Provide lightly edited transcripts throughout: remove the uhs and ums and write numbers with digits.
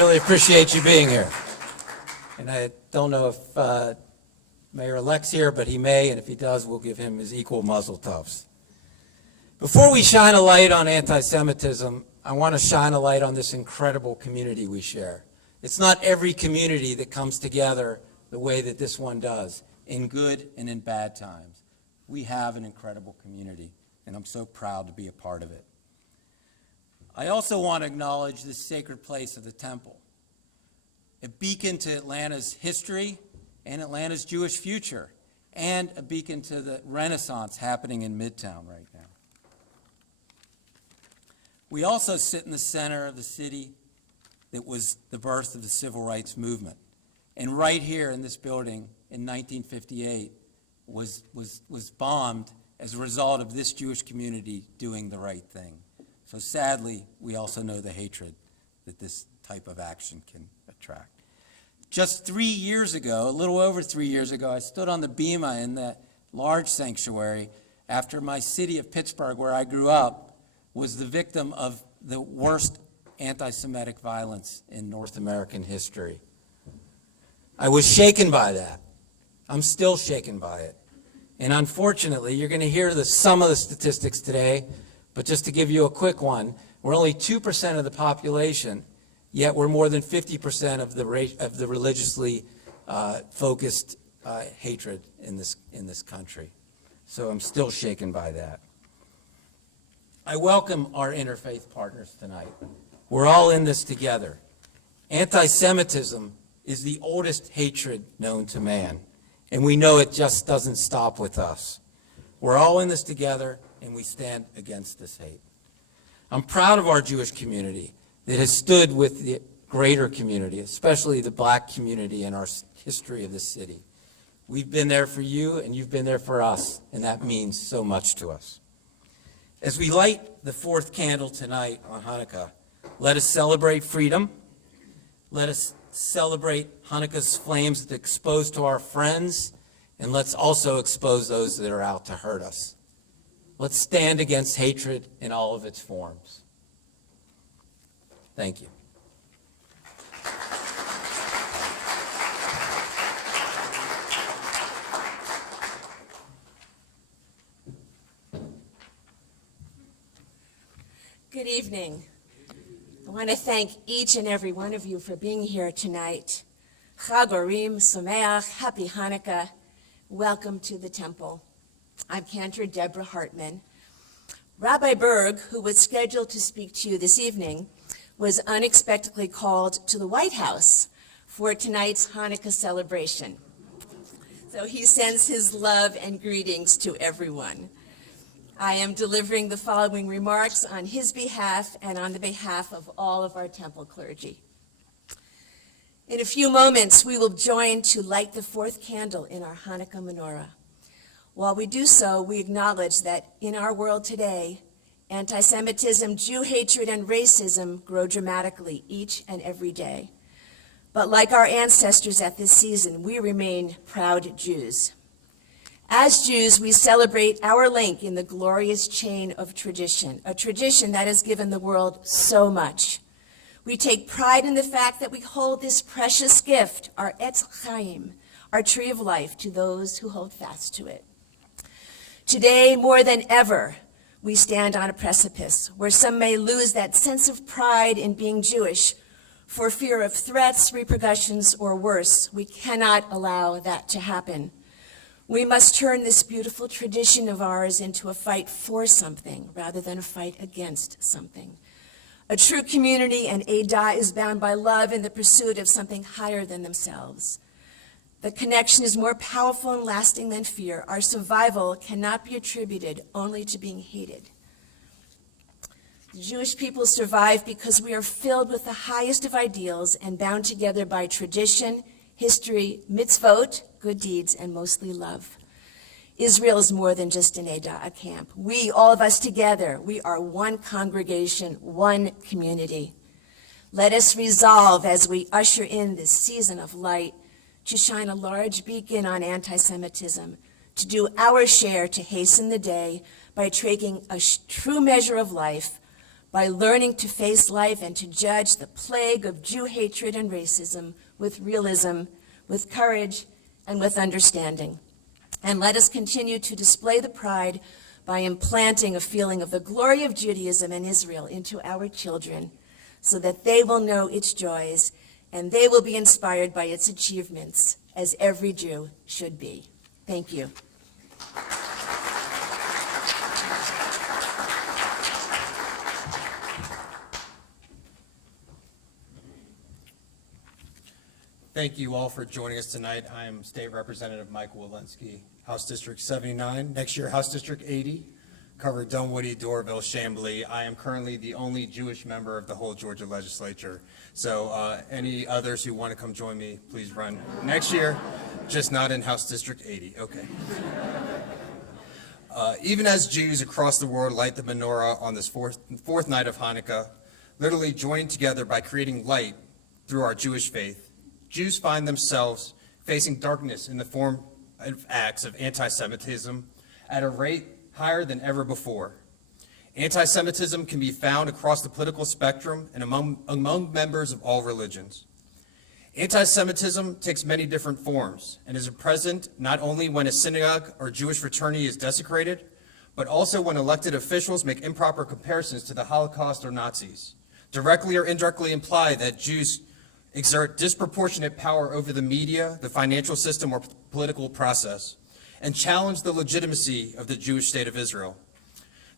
really appreciate you being here. And I don't know if Mayor-elect's here, but he may, and if he does, we'll give him his equal muzzle tough. Before we shine a light on anti-Semitism, I want to shine a light on this incredible community we share. It's not every community that comes together the way that this one does, in good and in bad times. We have an incredible community, and I'm so proud to be a part of it. I also want to acknowledge this sacred place of the temple, a beacon to Atlanta's history and Atlanta's Jewish future, and a beacon to the Renaissance happening in Midtown right now. We also sit in the center of the city that was the birth of the civil rights movement. And right here in this building in 1958 was bombed as a result of this Jewish community doing the right thing. So sadly, we also know the hatred that this type of action can attract. Just 3 years ago, a little over 3 years ago, I stood on the bema in that large sanctuary after my city of Pittsburgh, where I grew up, was the victim of the worst anti-Semitic violence in North American history. I was shaken by that. I'm still shaken by it. And unfortunately, you're going to hear some of the statistics today, but just to give you a quick one, we're only 2% of the population, yet we're more than 50% of the religiously focused hatred in this country. So I'm still shaken by that. I welcome our interfaith partners tonight. We're all in this together. Anti-Semitism is the oldest hatred known to man, and we know it just doesn't stop with us. We're all in this together, and we stand against this hate. I'm proud of our Jewish community that has stood with the greater community, especially the black community in our history of this city. We've been there for you, and you've been there for us, and that means so much to us. As we light the fourth candle tonight on Hanukkah, let us celebrate freedom. Let us celebrate Hanukkah's flames that expose to our friends, and let's also expose those that are out to hurt us. Let's stand against hatred in all of its forms. Thank you. Good evening. I want to thank each and every one of you for being here tonight. Chag Orim, Sameach, Happy Hanukkah. Welcome to the temple. I'm Cantor Deborah Hartman. Rabbi Berg, who was scheduled to speak to you this evening, was unexpectedly called to the White House for tonight's Hanukkah celebration. So he sends his love and greetings to everyone. I am delivering the following remarks on his behalf and on the behalf of all of our temple clergy. In a few moments, we will join to light the fourth candle in our Hanukkah menorah. While we do so, we acknowledge that in our world today, anti-Semitism, Jew hatred, and racism grow dramatically each and every day. But like our ancestors at this season, we remain proud Jews. As Jews, we celebrate our link in the glorious chain of tradition, a tradition that has given the world so much. We take pride in the fact that we hold this precious gift, our Etz Chaim, our tree of life, to those who hold fast to it. Today, more than ever, we stand on a precipice where some may lose that sense of pride in being Jewish for fear of threats, repercussions, or worse. We cannot allow that to happen. We must turn this beautiful tradition of ours into a fight for something rather than a fight against something. A true community and Eidah is bound by love in the pursuit of something higher than themselves. The connection is more powerful and lasting than fear. Our survival cannot be attributed only to being hated. The Jewish people survive because we are filled with the highest of ideals and bound together by tradition, history, mitzvot, good deeds, and mostly love. Israel is more than just an Eidah, a camp. We, all of us together, we are one congregation, one community. Let us resolve as we usher in this season of light to shine a large beacon on anti-Semitism, to do our share to hasten the day by taking a true measure of life, by learning to face life and to judge the plague of Jew hatred and racism with realism, with courage, and with understanding. And let us continue to display the pride by implanting a feeling of the glory of Judaism and Israel into our children, so that they will know its joys and they will be inspired by its achievements, as every Jew should be. Thank you. Thank you all for joining us tonight. I am State Representative Mike Walensky, House District 79, next year House District 80, cover Dunwoody, Doraville, Chamblee. I am currently the only Jewish member of the whole Georgia legislature. So any others who want to come join me, please run next year, just not in House District 80. Okay. Even as Jews across the world light the menorah on this fourth night of Hanukkah, literally joining together by creating light through our Jewish faith, Jews find themselves facing darkness in the form of acts of anti-Semitism at a rate higher than ever before. Anti-Semitism can be found across the political spectrum and among members of all religions. Anti-Semitism takes many different forms and is present not only when a synagogue or Jewish fraternity is desecrated, but also when elected officials make improper comparisons to the Holocaust or Nazis, directly or indirectly imply that Jews exert disproportionate power over the media, the financial system, or political process, and challenge the legitimacy of the Jewish state of Israel.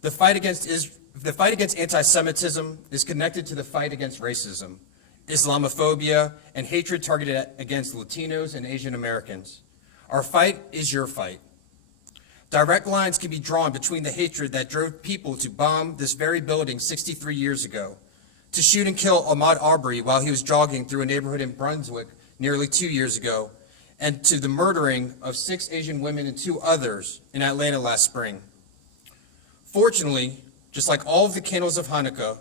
The fight against anti-Semitism is connected to the fight against racism, Islamophobia, and hatred targeted against Latinos and Asian Americans. Our fight is your fight. Direct lines can be drawn between the hatred that drove people to bomb this very building 63 years ago, to shoot and kill Ahmaud Arbery while he was jogging through a neighborhood in Brunswick nearly 2 years ago, and to the murdering of 6 Asian women and 2 others in Atlanta last spring. Fortunately, just like all of the candles of Hanukkah,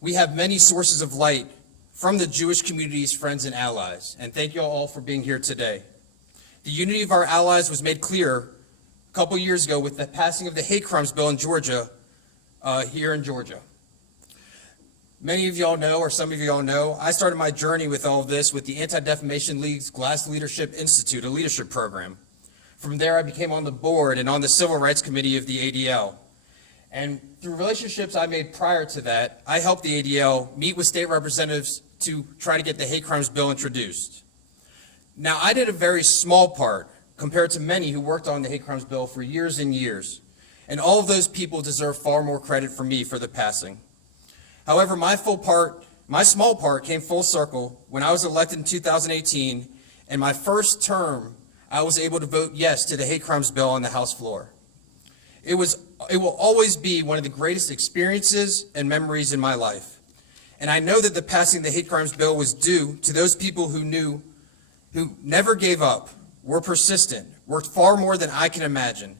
we have many sources of light from the Jewish community's friends and allies, and thank you all for being here today. The unity of our allies was made clear a couple years ago with the passing of the hate crimes bill in Georgia, here in Georgia. Many of y'all know, or some of y'all know, I started my journey with all of this with the Anti-Defamation League's Glass Leadership Institute, a leadership program. From there, I became on the board and on the Civil Rights Committee of the ADL. And through relationships I made prior to that, I helped the ADL meet with state representatives to try to get the hate crimes bill introduced. Now, I did a very small part compared to many who worked on the hate crimes bill for years and years. And all of those people deserve far more credit from me for the passing. However, my small part came full circle when I was elected in 2018, and my first term, I was able to vote yes to the hate crimes bill on the House floor. It will always be one of the greatest experiences and memories in my life. And I know that the passing of the hate crimes bill was due to those people who never gave up, were persistent, worked far more than I can imagine.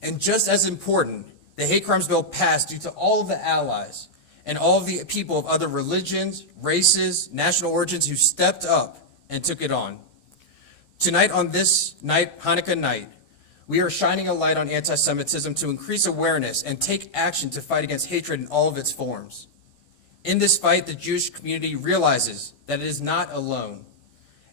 And just as important, the hate crimes bill passed due to all of the allies and all of the people of other religions, races, national origins who stepped up and took it on. Tonight, on this night, Hanukkah night, we are shining a light on anti-Semitism to increase awareness and take action to fight against hatred in all of its forms. In this fight, the Jewish community realizes that it is not alone.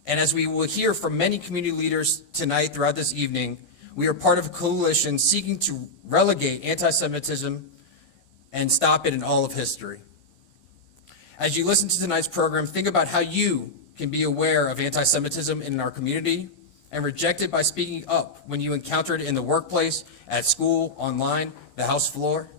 And as we will hear from many community leaders tonight throughout this evening, we are part of a coalition seeking to relegate anti-Semitism and stop it in all of history. As you listen to tonight's program, think about how you can be aware of anti-Semitism in our community and reject it by speaking up when you encounter it in the workplace, at school, online, the House floor.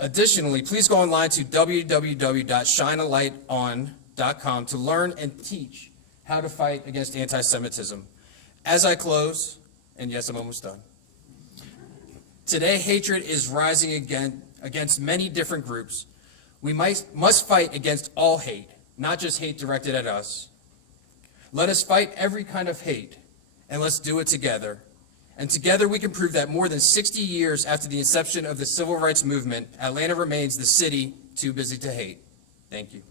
Additionally, please go online to www.shinealighton.com to learn and teach how to fight against anti-Semitism. As I close, and yes, I'm almost done. Today, hatred is rising again against many different groups. We must fight against all hate, not just hate directed at us. Let us fight every kind of hate, and let's do it together. And together we can prove that more than 60 years after the inception of the civil rights movement, Atlanta remains the city too busy to hate. Thank you.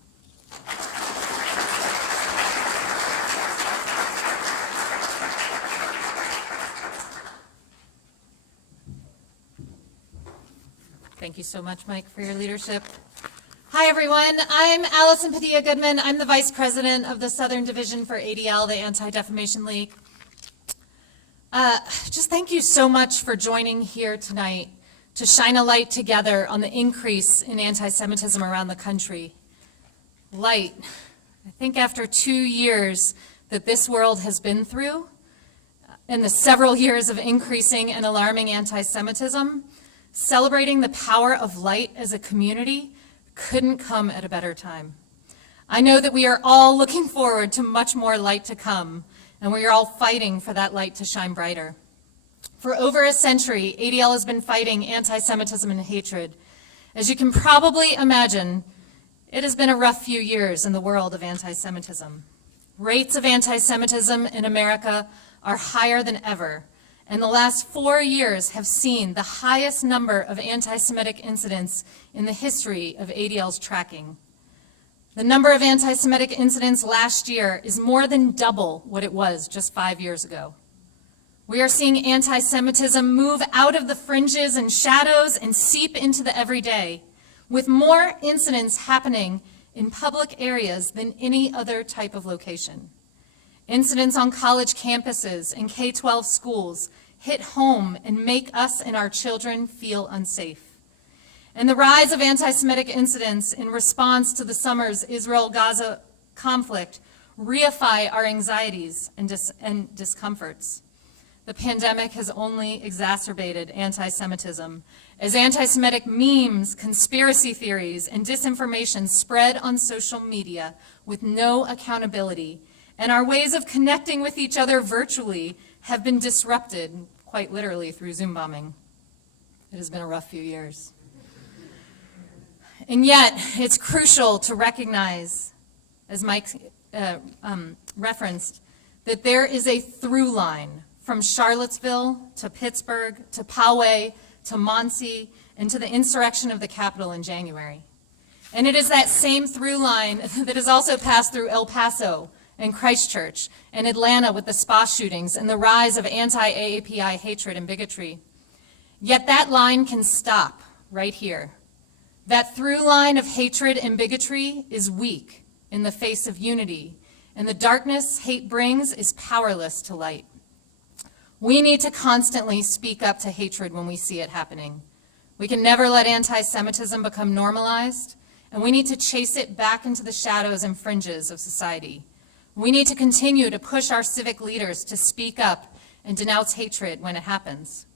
Thank you so much, Mike, for your leadership. Hi, everyone. I'm Alison Padilla Goodman. I'm the Vice President of the Southern Division for ADL, the Anti-Defamation League. Just thank you so much for joining here tonight to shine a light together on the increase in anti-Semitism around the country. Light. I think after 2 years that this world has been through, and the several years of increasing and alarming anti-Semitism, celebrating the power of light as a community couldn't come at a better time. I know that we are all looking forward to much more light to come, and we are all fighting for that light to shine brighter. For over a century, ADL has been fighting anti-Semitism and hatred. As you can probably imagine, it has been a rough few years in the world of anti-Semitism. Rates of anti-Semitism in America are higher than ever, and the last 4 years have seen the highest number of anti-Semitic incidents in the history of ADL's tracking. The number of anti-Semitic incidents last year is more than double what it was just 5 years ago. We are seeing anti-Semitism move out of the fringes and shadows and seep into the everyday, with more incidents happening in public areas than any other type of location. Incidents on college campuses and K-12 schools hit home and make us and our children feel unsafe. And the rise of anti-Semitic incidents in response to the summer's Israel-Gaza conflict reify our anxieties and discomforts. The pandemic has only exacerbated anti-Semitism, as anti-Semitic memes, conspiracy theories, and disinformation spread on social media with no accountability, and our ways of connecting with each other virtually have been disrupted, quite literally, through Zoom bombing. It has been a rough few years. And yet, it's crucial to recognize, as Mike referenced, that there is a through line from Charlottesville to Pittsburgh to Poway to Muncie and to the insurrection of the Capitol in January. And it is that same through line that has also passed through El Paso and Christchurch and Atlanta with the spa shootings and the rise of anti-AAPI hatred and bigotry. Yet that line can stop right here. That through line of hatred and bigotry is weak in the face of unity, and the darkness hate brings is powerless to light. We need to constantly speak up to hatred when we see it happening. We can never let anti-Semitism become normalized, and we need to chase it back into the shadows and fringes of society. We need to continue to push our civic leaders to speak up and denounce hatred when it happens.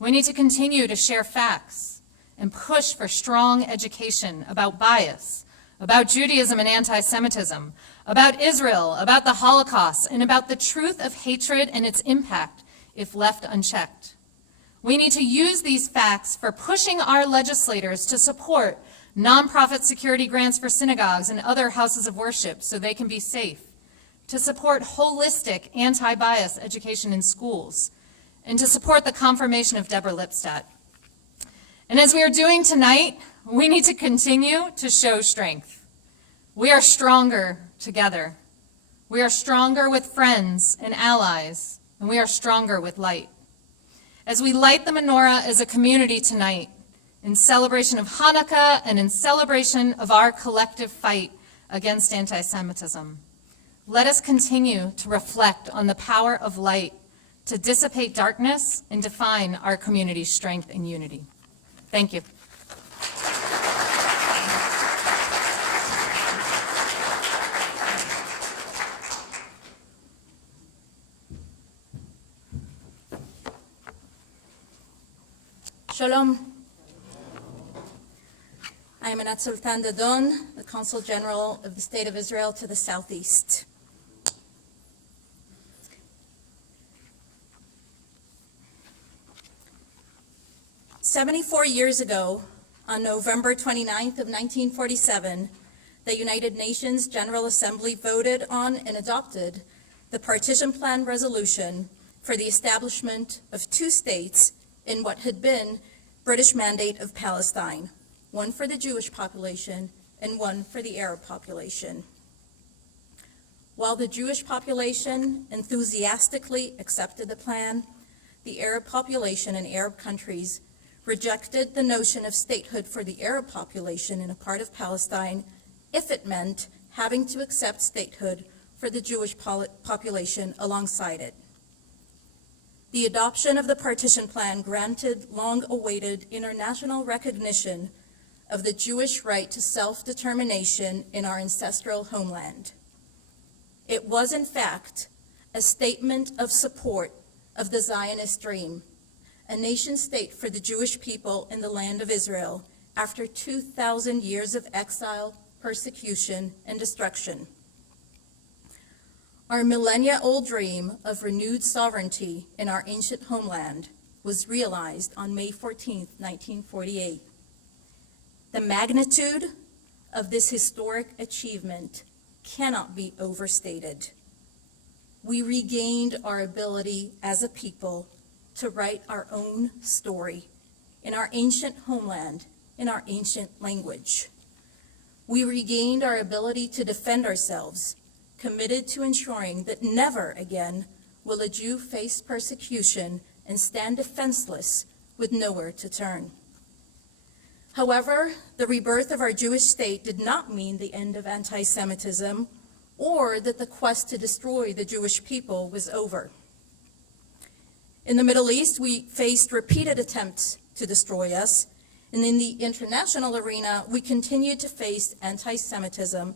We need to continue to share facts and push for strong education about bias, about Judaism and anti-Semitism, about Israel, about the Holocaust, and about the truth of hatred and its impact if left unchecked. We need to use these facts for pushing our legislators to support nonprofit security grants for synagogues and other houses of worship so they can be safe, to support holistic anti-bias education in schools, and to support the confirmation of Deborah Lipstadt. And as we are doing tonight, we need to continue to show strength. We are stronger together. We are stronger with friends and allies, and we are stronger with light. As we light the menorah as a community tonight, in celebration of Hanukkah and in celebration of our collective fight against anti-Semitism, let us continue to reflect on the power of light to dissipate darkness and define our community's strength and unity. Thank you. Shalom. I am Anat Sultan Dadon, the Consul General of the State of Israel to the Southeast. "74 years ago, on November 29th of 1947, the United Nations General Assembly voted on and adopted the Partition Plan resolution for the establishment of 2 states in what had been British Mandate of Palestine, one for the Jewish population and one for the Arab population. While the Jewish population enthusiastically accepted the plan, the Arab population in Arab countries rejected the notion of statehood for the Arab population in a part of Palestine if it meant having to accept statehood for the Jewish population alongside it. The adoption of the partition plan granted long-awaited international recognition of the Jewish right to self-determination in our ancestral homeland. It was, in fact, a statement of support of the Zionist dream, a nation-state for the Jewish people in the land of Israel after 2,000 years of exile, persecution, and destruction. Our millennia-old dream of renewed sovereignty in our ancient homeland was realized on May 14, 1948. The magnitude of this historic achievement cannot be overstated. We regained our ability as a people to write our own story in our ancient homeland, in our ancient language. We regained our ability to defend ourselves, committed to ensuring that never again will a Jew face persecution and stand defenseless with nowhere to turn. However, the rebirth of our Jewish state did not mean the end of anti-Semitism or that the quest to destroy the Jewish people was over. In the Middle East, we faced repeated attempts to destroy us, and in the international arena, we continued to face anti-Semitism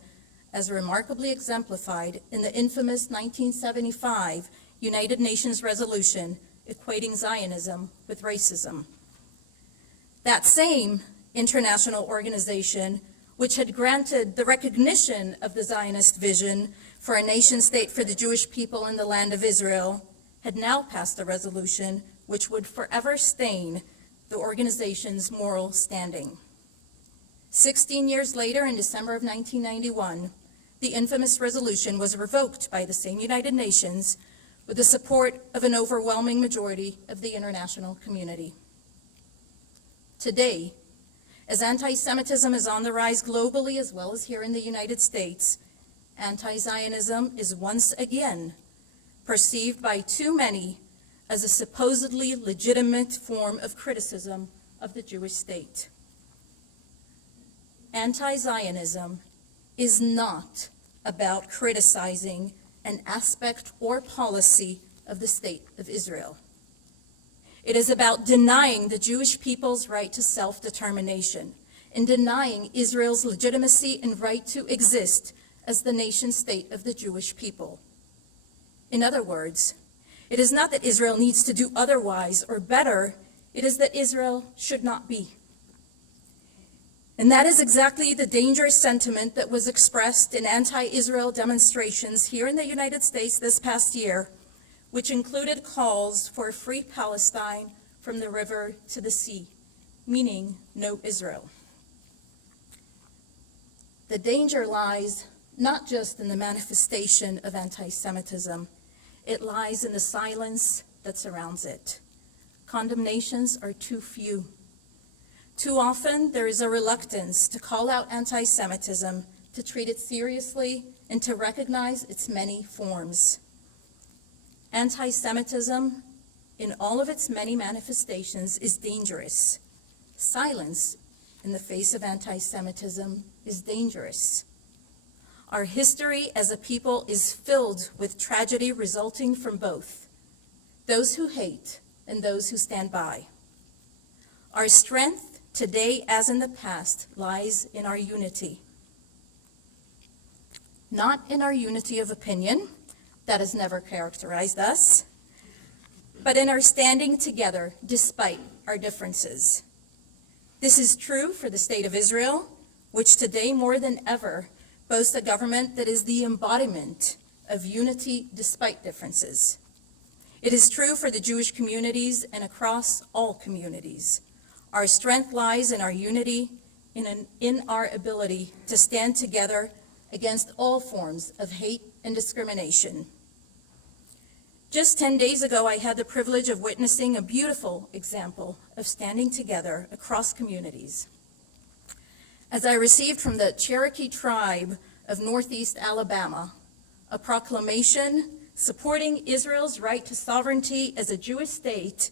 as remarkably exemplified in the infamous 1975 United Nations resolution equating Zionism with racism. That same international organization, which had granted the recognition of the Zionist vision for a nation-state for the Jewish people in the land of Israel, had now passed a resolution which would forever stain the organization's moral standing. 16 years later, in December of 1991, the infamous resolution was revoked by the same United Nations with the support of an overwhelming majority of the international community. Today, as anti-Semitism is on the rise globally as well as here in the United States, anti-Zionism is once again perceived by too many as a supposedly legitimate form of criticism of the Jewish state. Anti-Zionism is not about criticizing an aspect or policy of the state of Israel. It is about denying the Jewish people's right to self-determination and denying Israel's legitimacy and right to exist as the nation-state of the Jewish people. In other words, it is not that Israel needs to do otherwise or better, it is that Israel should not be. And that is exactly the dangerous sentiment that was expressed in anti-Israel demonstrations here in the United States this past year, which included calls for a free Palestine from the river to the sea, meaning no Israel. The danger lies not just in the manifestation of anti-Semitism, it lies in the silence that surrounds it. Condemnations are too few. Too often, there is a reluctance to call out anti-Semitism, to treat it seriously, and to recognize its many forms. Anti-Semitism, in all of its many manifestations, is dangerous. Silence in the face of anti-Semitism is dangerous. Our history as a people is filled with tragedy resulting from both those who hate and those who stand by. Our strength today, as in the past, lies in our unity. Not in our unity of opinion, that has never characterized us, but in our standing together despite our differences. This is true for the state of Israel, which today more than ever boasts a government that is the embodiment of unity despite differences. It is true for the Jewish communities and across all communities. Our strength lies in our unity, in our ability to stand together against all forms of hate and discrimination. Just 10 days ago, I had the privilege of witnessing a beautiful example of standing together across communities. As I received from the Cherokee tribe of Northeast Alabama a proclamation supporting Israel's right to sovereignty as a Jewish state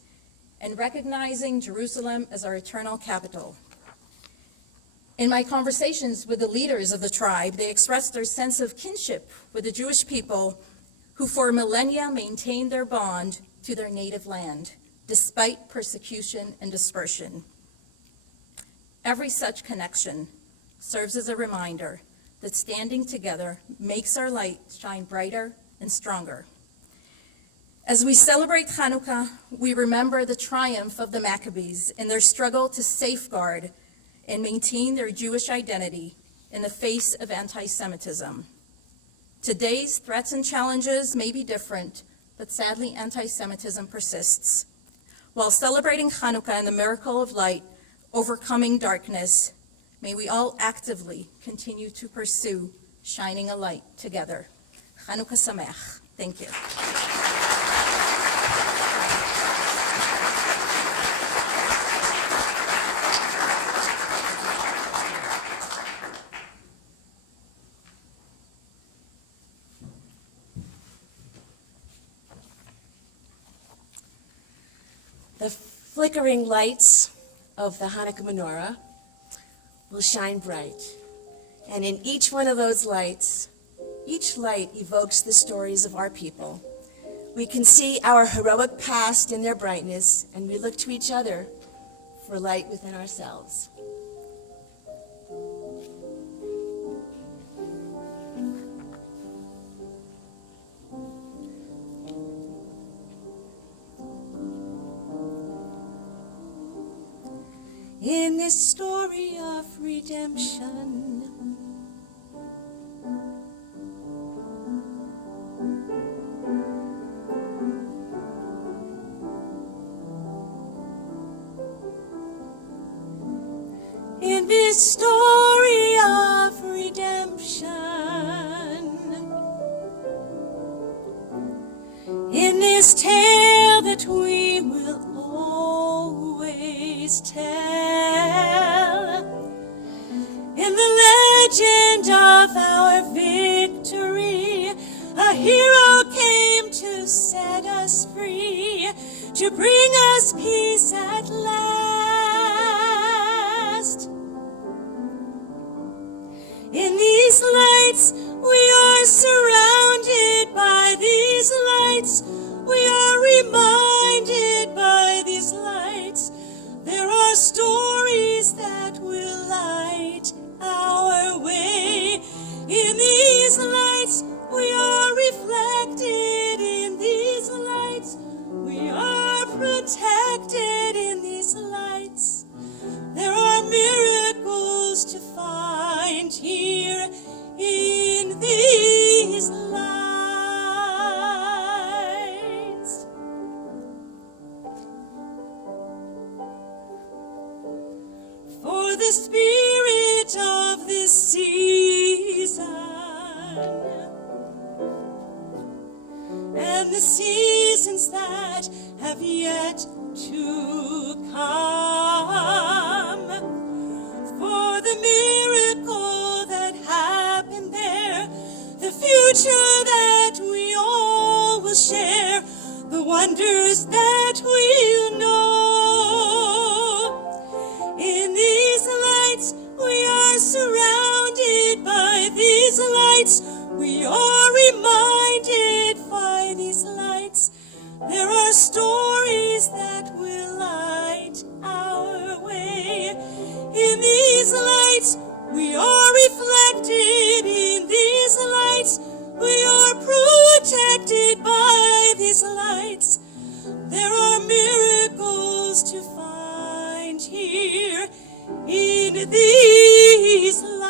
and recognizing Jerusalem as our eternal capital. In my conversations with the leaders of the tribe, they expressed their sense of kinship with the Jewish people who for millennia maintained their bond to their native land, despite persecution and dispersion. Every such connection serves as a reminder that standing together makes our light shine brighter and stronger. As we celebrate Hanukkah, we remember the triumph of the Maccabees in their struggle to safeguard and maintain their Jewish identity in the face of anti-Semitism. Today's threats and challenges may be different, but sadly anti-Semitism persists. While celebrating Hanukkah and the miracle of light overcoming darkness, may we all actively continue to pursue shining a light together. Hanukkah Sameach. Thank you. The flickering lights of the Hanukkah menorah will shine bright. And in each one of those lights, each light evokes the stories of our people. We can see our heroic past in their brightness, and we look to each other for light within ourselves. In this story of redemption, in this story of redemption, in this tale that we will always tell, in the legend of our victory, a hero came to set us free, to bring us peace at last. In these lights, we are surrounded by these lights. We are reminded by these lights. There are stories that will light our way. In these lights, we are reflected. In these lights, we are protected. In these lights, there are miracles to find here. In these lights. For the spirit of this season and the seasons that have yet to come, for the miracle that happened there, the future that we all will share, the wonders that we'll know. In these lights, we are surrounded by these lights. We are reminded by these lights. There are stories that will light our way. In these lights, we are reflected. In these lights, we are protected by these lights. There are miracles to find here in these lights.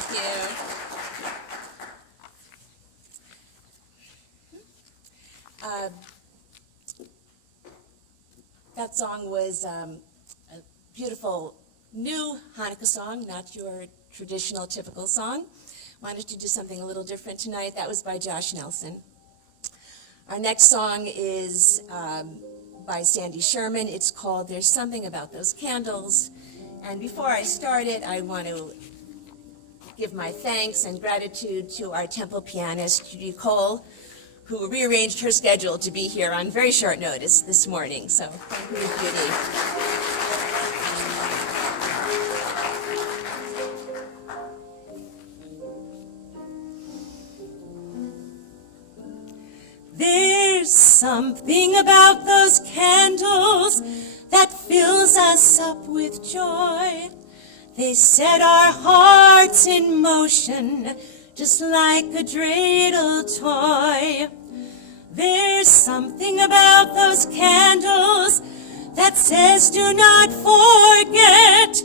Thank you. That song was a beautiful new Hanukkah song, not your traditional, typical song. Wanted to do something a little different tonight. That was by Josh Nelson. Our next song is by Sandy Sherman. It's called There's Something About Those Candles. And before I start it, I want to give my thanks and gratitude to our temple pianist, Judy Cole, who rearranged her schedule to be here on very short notice this morning. So thank you, Judy. There's something about those candles that fills us up with joy. They set our hearts in motion, just like a dreidel toy. There's something about those candles that says do not forget.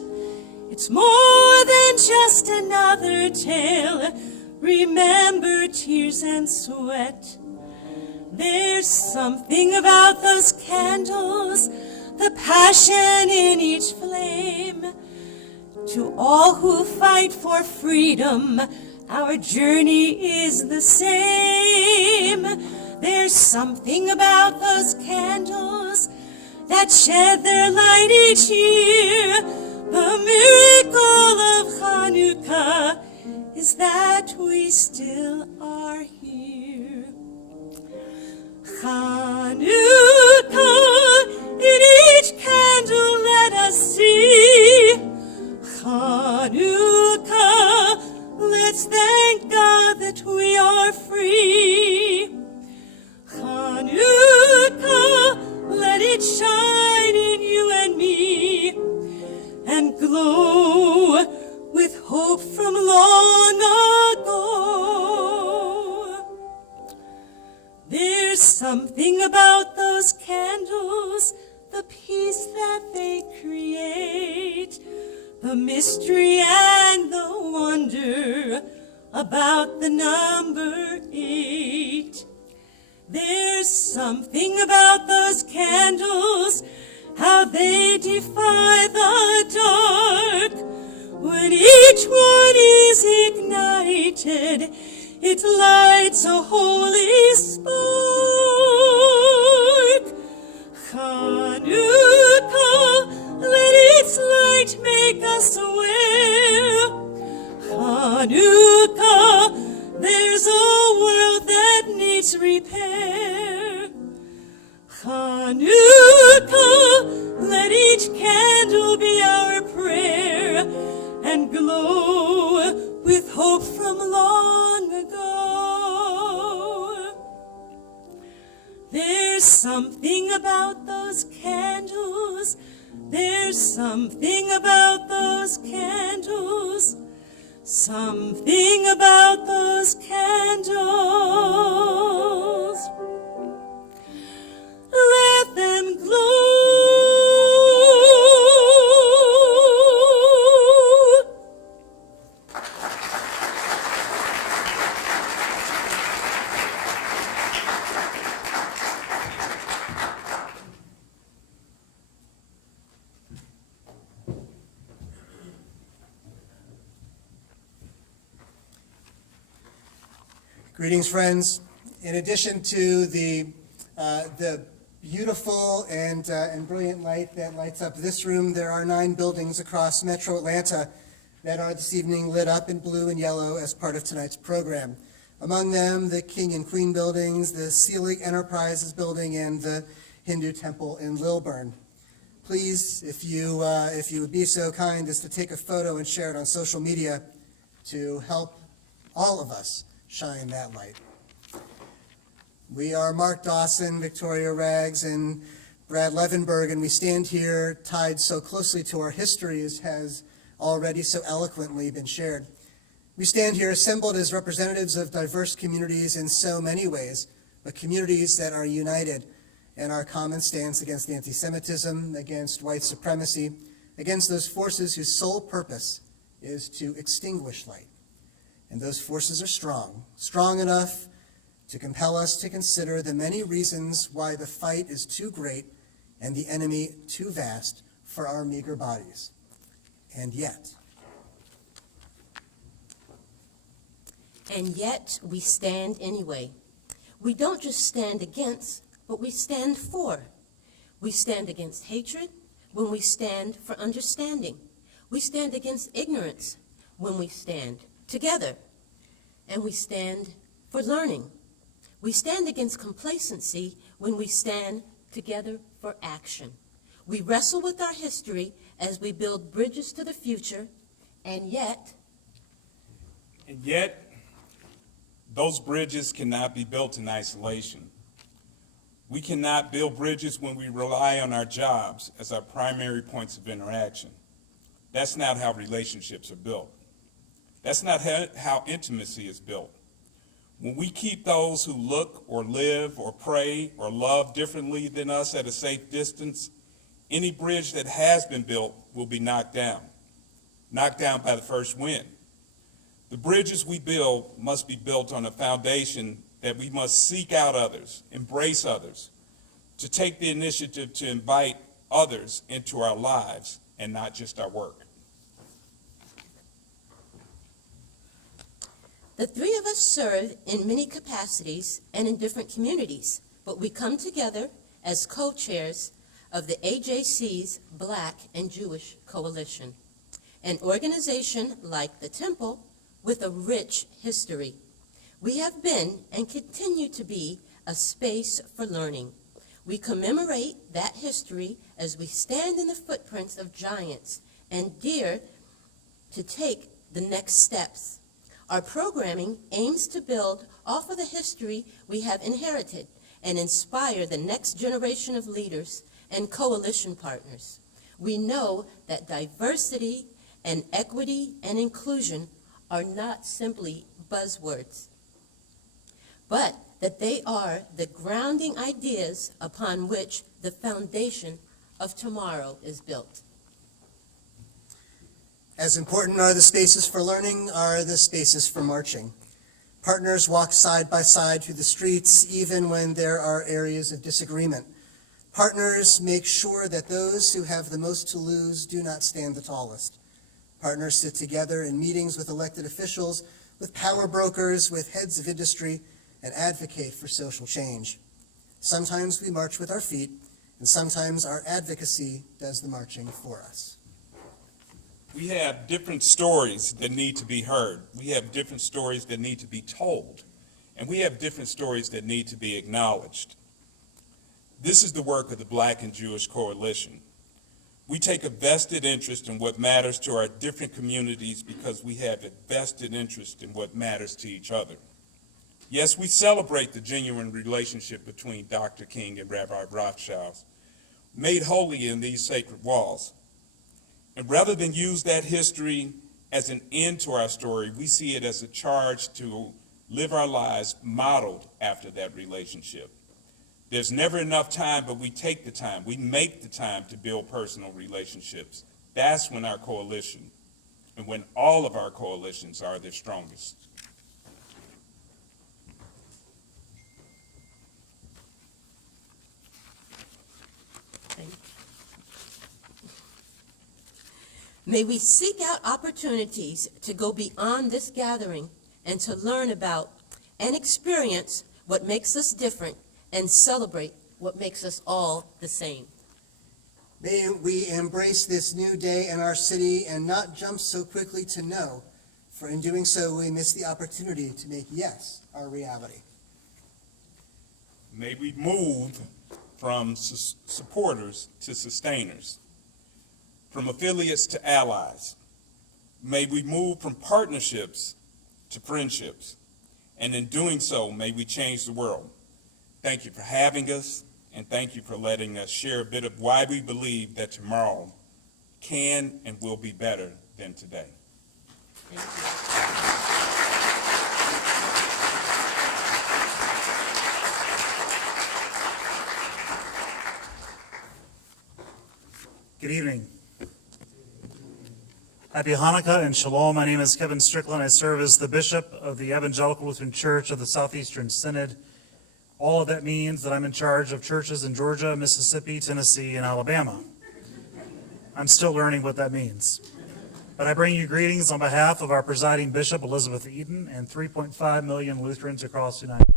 It's more than just another tale. Remember tears and sweat. There's something about those candles, the passion in each flame. To all who fight for freedom, our journey is the same. There's something about those candles that shed their light each year. The miracle of Hanukkah is that we still are here. Hanukkah, in each candle let us see. Hanukkah, let's thank God that we are free. Hanukkah, let it shine in you and me and glow with hope from long ago. There's something about those candles, the peace that they create, the mystery and the wonder about the number 8. There's something about those candles, how they defy the dark. When each one is ignited, it lights a holy spark. Hanukkah, let its light make us aware. Hanukkah, there's a world that needs repair. Hanukkah, let each candle be our prayer and glow with hope from long ago. There's something about those candles. There's something about those candles. Something about those candles. Let them glow. Greetings, friends. In addition to the beautiful and brilliant light that lights up this room, there are 9 buildings across Metro Atlanta that are this evening lit up in blue and yellow as part of tonight's program. Among them, the King and Queen buildings, the Selig Enterprises building, and the Hindu temple in Lilburn. Please, if you would be so kind as to take a photo and share it on social media to help all of us shine that light. We are Mark Dawson, Victoria Rags, and Brad Levenberg, and we stand here tied so closely to our history as has already so eloquently been shared. We stand here assembled as representatives of diverse communities in so many ways, but communities that are united in our common stance against anti-Semitism, against white supremacy, against those forces whose sole purpose is to extinguish light. And those forces are strong enough to compel us to consider the many reasons why the fight is too great and the enemy too vast for our meager bodies. And yet we stand anyway. We don't just stand against, but we stand for. We stand against hatred when we stand for understanding. We stand against ignorance when we stand together. And we stand for learning. We stand against complacency when we stand together for action. We wrestle with our history as we build bridges to the future, and yet, those bridges cannot be built in isolation. We cannot build bridges when we rely on our jobs as our primary points of interaction. That's not how relationships are built. That's not how intimacy is built. When we keep those who look or live or pray or love differently than us at a safe distance, any bridge that has been built will be knocked down by the first wind. The bridges we build must be built on a foundation that we must seek out others, embrace others, to take the initiative to invite others into our lives and not just our work. the three of us serve in many capacities and in different communities, but we come together as co-chairs of the AJC's Black and Jewish Coalition, an organization like the Temple with a rich history. We have been and continue to be a space for learning. We commemorate that history as we stand in the footprints of giants and dare to take the next steps. Our programming aims to build off of the history we have inherited and inspire the next generation of leaders and coalition partners. We know that diversity and equity and inclusion are not simply buzzwords, but that they are the grounding ideas upon which the foundation of tomorrow is built. As important are the spaces for learning are the spaces for marching. Partners walk side by side through the streets even when there are areas of disagreement. Partners make sure that those who have the most to lose do not stand the tallest. Partners sit together in meetings with elected officials, with power brokers, with heads of industry, and advocate for social change. Sometimes we march with our feet, and sometimes our advocacy does the marching for us. We have different stories that need to be heard. We have different stories that need to be told. And we have different stories that need to be acknowledged. This is the work of the Black and Jewish Coalition. We take a vested interest in what matters to our different communities because we have a vested interest in what matters to each other. Yes, we celebrate the genuine relationship between Dr. King and Rabbi Rothschild, made holy in these sacred walls. And rather than use that history as an end to our story, we see it as a charge to live our lives modeled after that relationship. There's never enough time, but we take the time. We make the time to build personal relationships. That's when our coalition, and when all of our coalitions are their strongest. May we seek out opportunities to go beyond this gathering and to learn about and experience what makes us different and celebrate what makes us all the same. May we embrace this new day in our city and not jump so quickly to no, for in doing so we miss the opportunity to make yes our reality. May we move from supporters to sustainers, from affiliates to allies. May we move from partnerships to friendships, and in doing so, may we change the world. Thank you for having us, and thank you for letting us share a bit of why we believe that tomorrow can and will be better than today. Thank you. Good evening. Happy Hanukkah and Shalom. My name is Kevin Strickland. I serve as the Bishop of the Evangelical Lutheran Church of the Southeastern Synod. All of that means that I'm in charge of churches in Georgia, Mississippi, Tennessee, and Alabama. I'm still learning what that means. But I bring you greetings on behalf of our presiding Bishop, Elizabeth Eden, and 3.5 million Lutherans across the United States.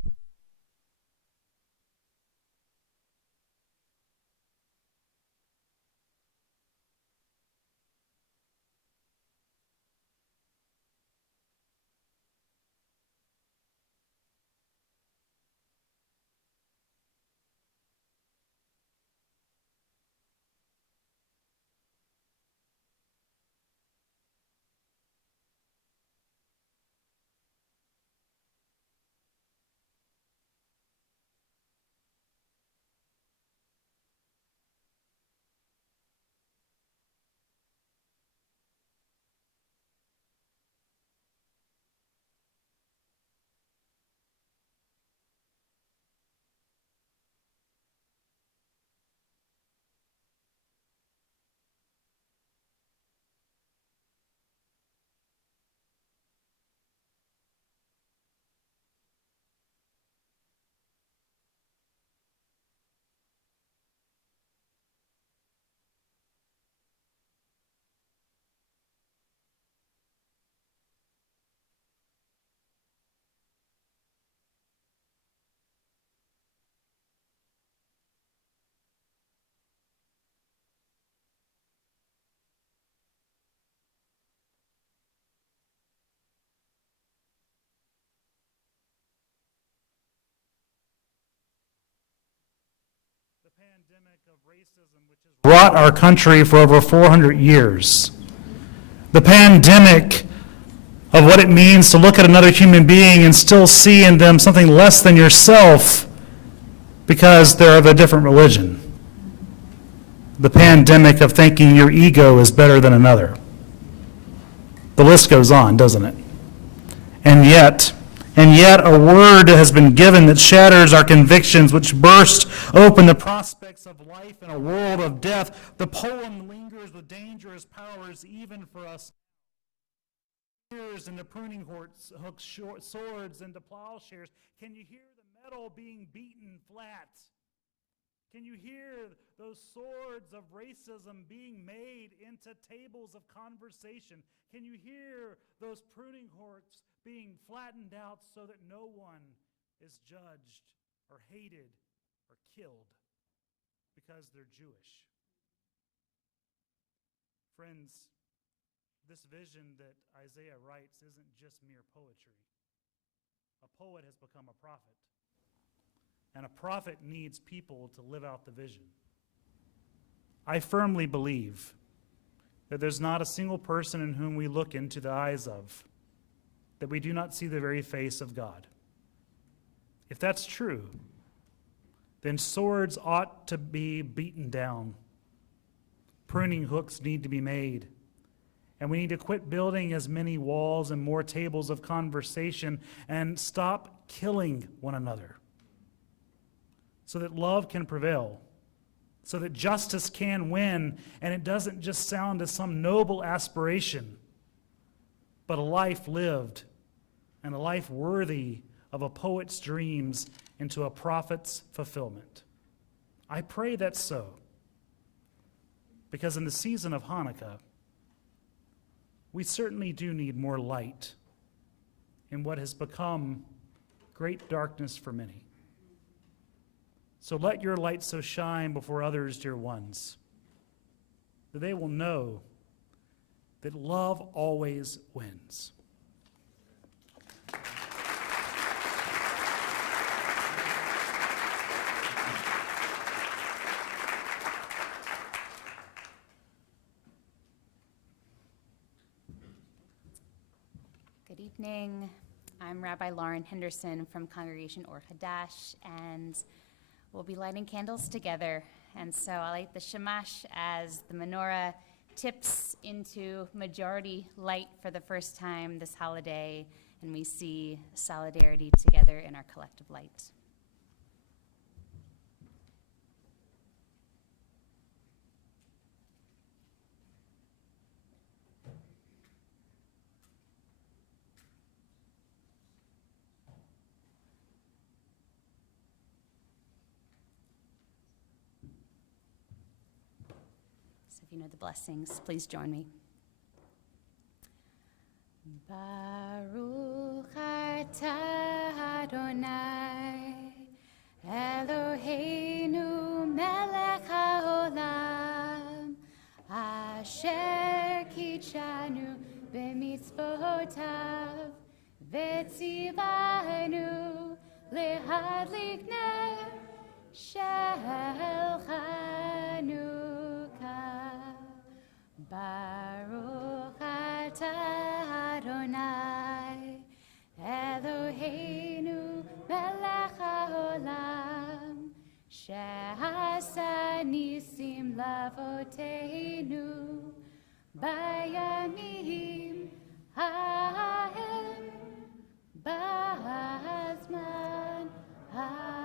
of racism which has wrought our country for over 400 years. The pandemic of what it means to look at another human being and still see in them something less than yourself because they're of a different religion. The pandemic of thinking your ego is better than another. The list goes on, doesn't it? And yet a word has been given that shatters our convictions, which burst open the prospects of life in a world of death. The poem lingers with dangerous powers even for us. Spears into pruning hooks, swords into plowshares. Can you hear the metal being beaten flat? Can you hear those swords of racism being made into tables of conversation? Can you hear those pruning hooks being flattened out so that no one is judged or hated or killed because they're Jewish? Friends, this vision that Isaiah writes isn't just mere poetry. A poet has become a prophet. And a prophet needs people to live out the vision. I firmly believe that there's not a single person in whom we look into the eyes of that we do not see the very face of God. If that's true, then swords ought to be beaten down. Pruning hooks need to be made. And we need to quit building as many walls and more tables of conversation and stop killing one another so that love can prevail, so that justice can win, and it doesn't just sound as some noble aspiration, but a life lived and a life worthy of a poet's dreams into a prophet's fulfillment. I pray that's so, because in the season of Hanukkah, we certainly do need more light in what has become great darkness for many. So let your light so shine before others, dear ones, that they will know that love always wins. Good evening. I'm Rabbi Lauren Henderson from Congregation Or Hadash, and we'll be lighting candles together. And so I'll light the shamash as the menorah tips into majority light for the first time this holiday, and we see solidarity together in our collective light. If you know the blessings, please join me. Baruch atah Adonai, Eloheinu melech haolam, asher kitshanu b'mitzvotav, v'tzivanu lehadlik ner shel Chanukah. Baruch atah Adonai, Eloheinu melech haolam, she'asa nisim lavoteinu, bayamim hahem, ba'azman hazeh.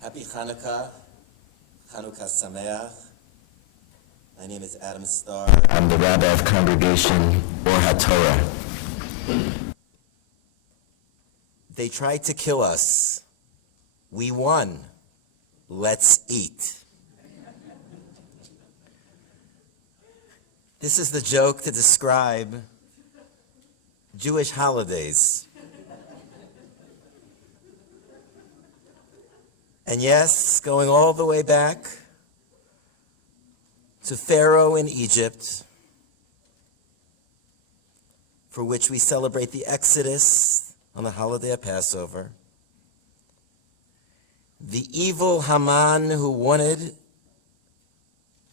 Happy Hanukkah, Hanukkah Sameach. My name is Adam Starr. I'm the rabbi of Congregation Or HaTorah. They tried to kill us. We won. Let's eat. This is the joke to describe Jewish holidays. And yes, going all the way back to Pharaoh in Egypt, for which we celebrate the Exodus on the holiday of Passover. The evil Haman who wanted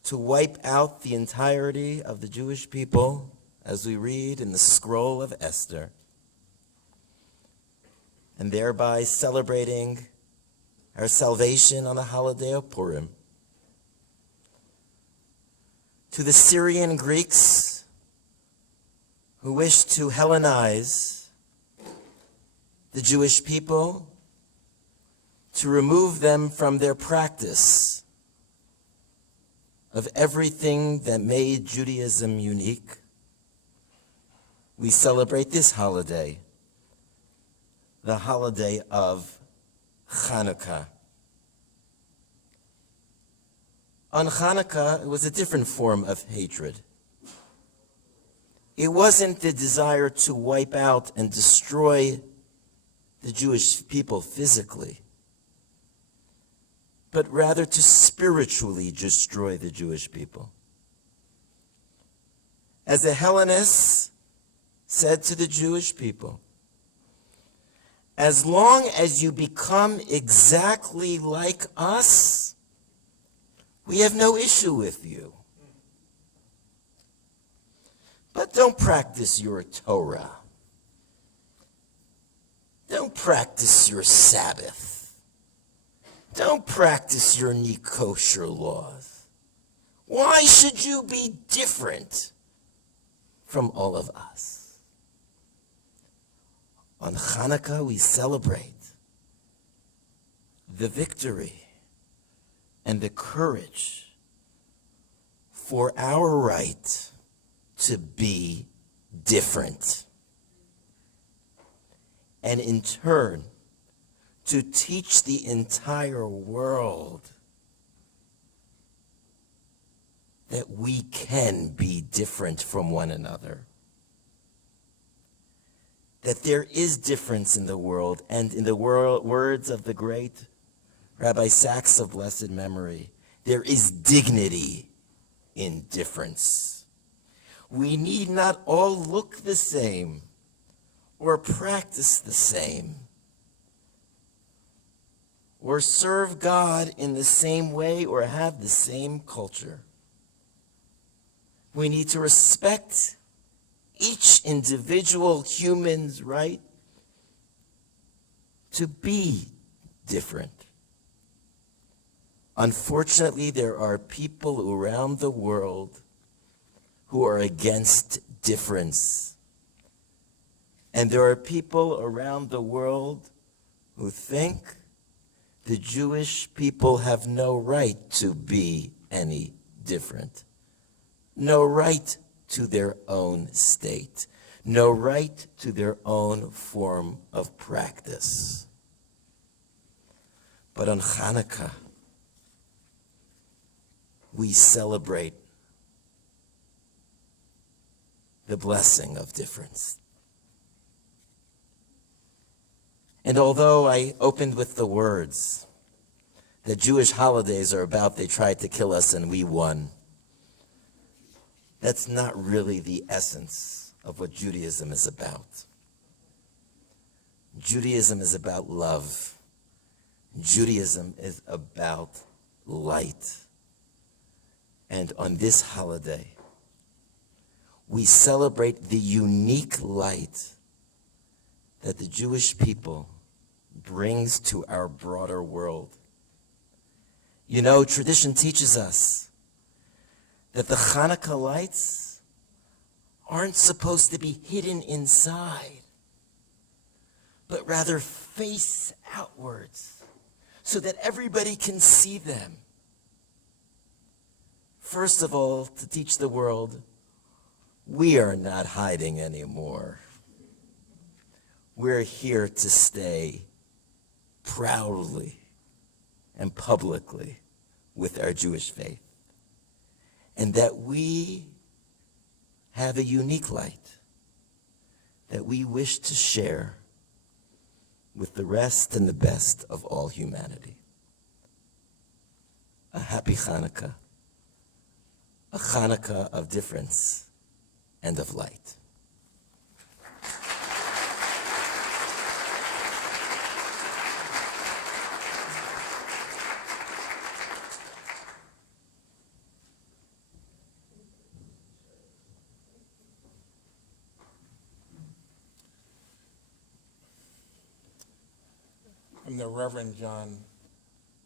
to wipe out the entirety of the Jewish people, as we read in the scroll of Esther, and thereby celebrating our salvation on the holiday of Purim. To the Syrian Greeks who wished to Hellenize the Jewish people, to remove them from their practice of everything that made Judaism unique, we celebrate this holiday, the holiday of Hanukkah. On Hanukkah, it was a different form of hatred. It wasn't the desire to wipe out and destroy the Jewish people physically, but rather to spiritually destroy the Jewish people. As the Hellenists said to the Jewish people, as long as you become exactly like us, we have no issue with you. But don't practice your Torah. Don't practice your Sabbath. Don't practice your kosher laws. Why should you be different from all of us? On Hanukkah, we celebrate the victory and the courage for our right to be different. And in turn, to teach the entire world that we can be different from one another. That there is difference in the world, and in the words of the great Rabbi Sachs of blessed memory, there is dignity in difference. We need not all look the same or practice the same or serve God in the same way or have the same culture. We need to respect each individual human's right to be different. Unfortunately, there are people around the world who are against difference. And there are people around the world who think the Jewish people have no right to be any different. No right to their own state. No right to their own form of practice. But on Hanukkah, we celebrate the blessing of difference. And although I opened with the words that Jewish holidays are about they tried to kill us and we won, that's not really the essence of what Judaism is about. Judaism is about love. Judaism is about light. And on this holiday, we celebrate the unique light that the Jewish people brings to our broader world. You know, tradition teaches us that the Hanukkah lights aren't supposed to be hidden inside, but rather face outwards so that everybody can see them. first of all, to teach the world, we are not hiding anymore. We're here to stay proudly and publicly with our Jewish faith. And that we have a unique light that we wish to share with the rest and the best of all humanity. A happy Hanukkah, a Hanukkah of difference and of light. I'm the Reverend John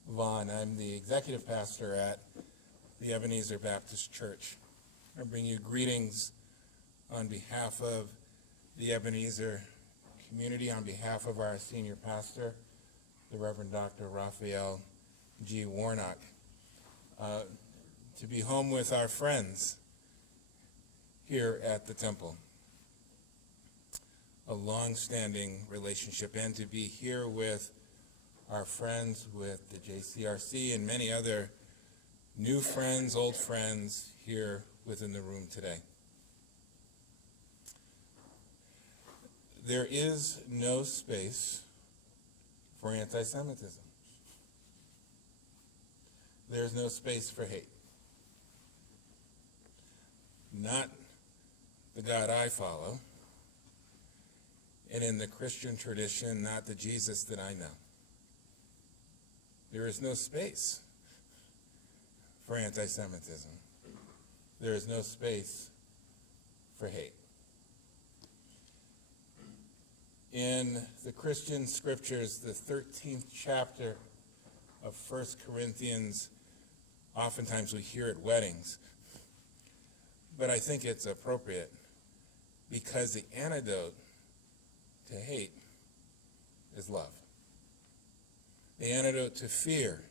Vaughn. I'm the executive pastor at the Ebenezer Baptist Church. I bring you greetings on behalf of the Ebenezer community, on behalf of our senior pastor, the Reverend Dr. Raphael G. Warnock, to be home with our friends here at the temple. A long-standing relationship, and to be here with our friends with the JCRC and many other new friends, old friends here within the room today. There is no space for anti-Semitism. There's no space for hate. Not the God I follow, and in the Christian tradition, not the Jesus that I know. There is no space for anti-Semitism. There is no space for hate. In the Christian scriptures, the 13th chapter of 1 Corinthians, oftentimes we hear at weddings, but I think it's appropriate because the antidote to hate is love. The antidote to fear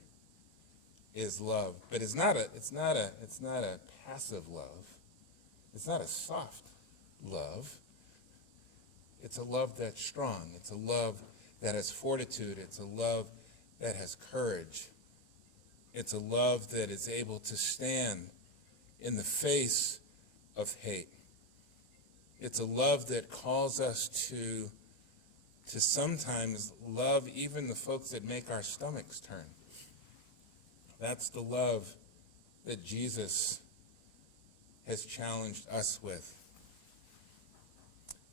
is love, but it's not a passive love. It's not a soft love. It's a love that's strong. It's a love that has fortitude. It's a love that has courage. It's a love that is able to stand in the face of hate. It's a love that calls us to sometimes love even the folks that make our stomachs turn. That's the love that Jesus has challenged us with.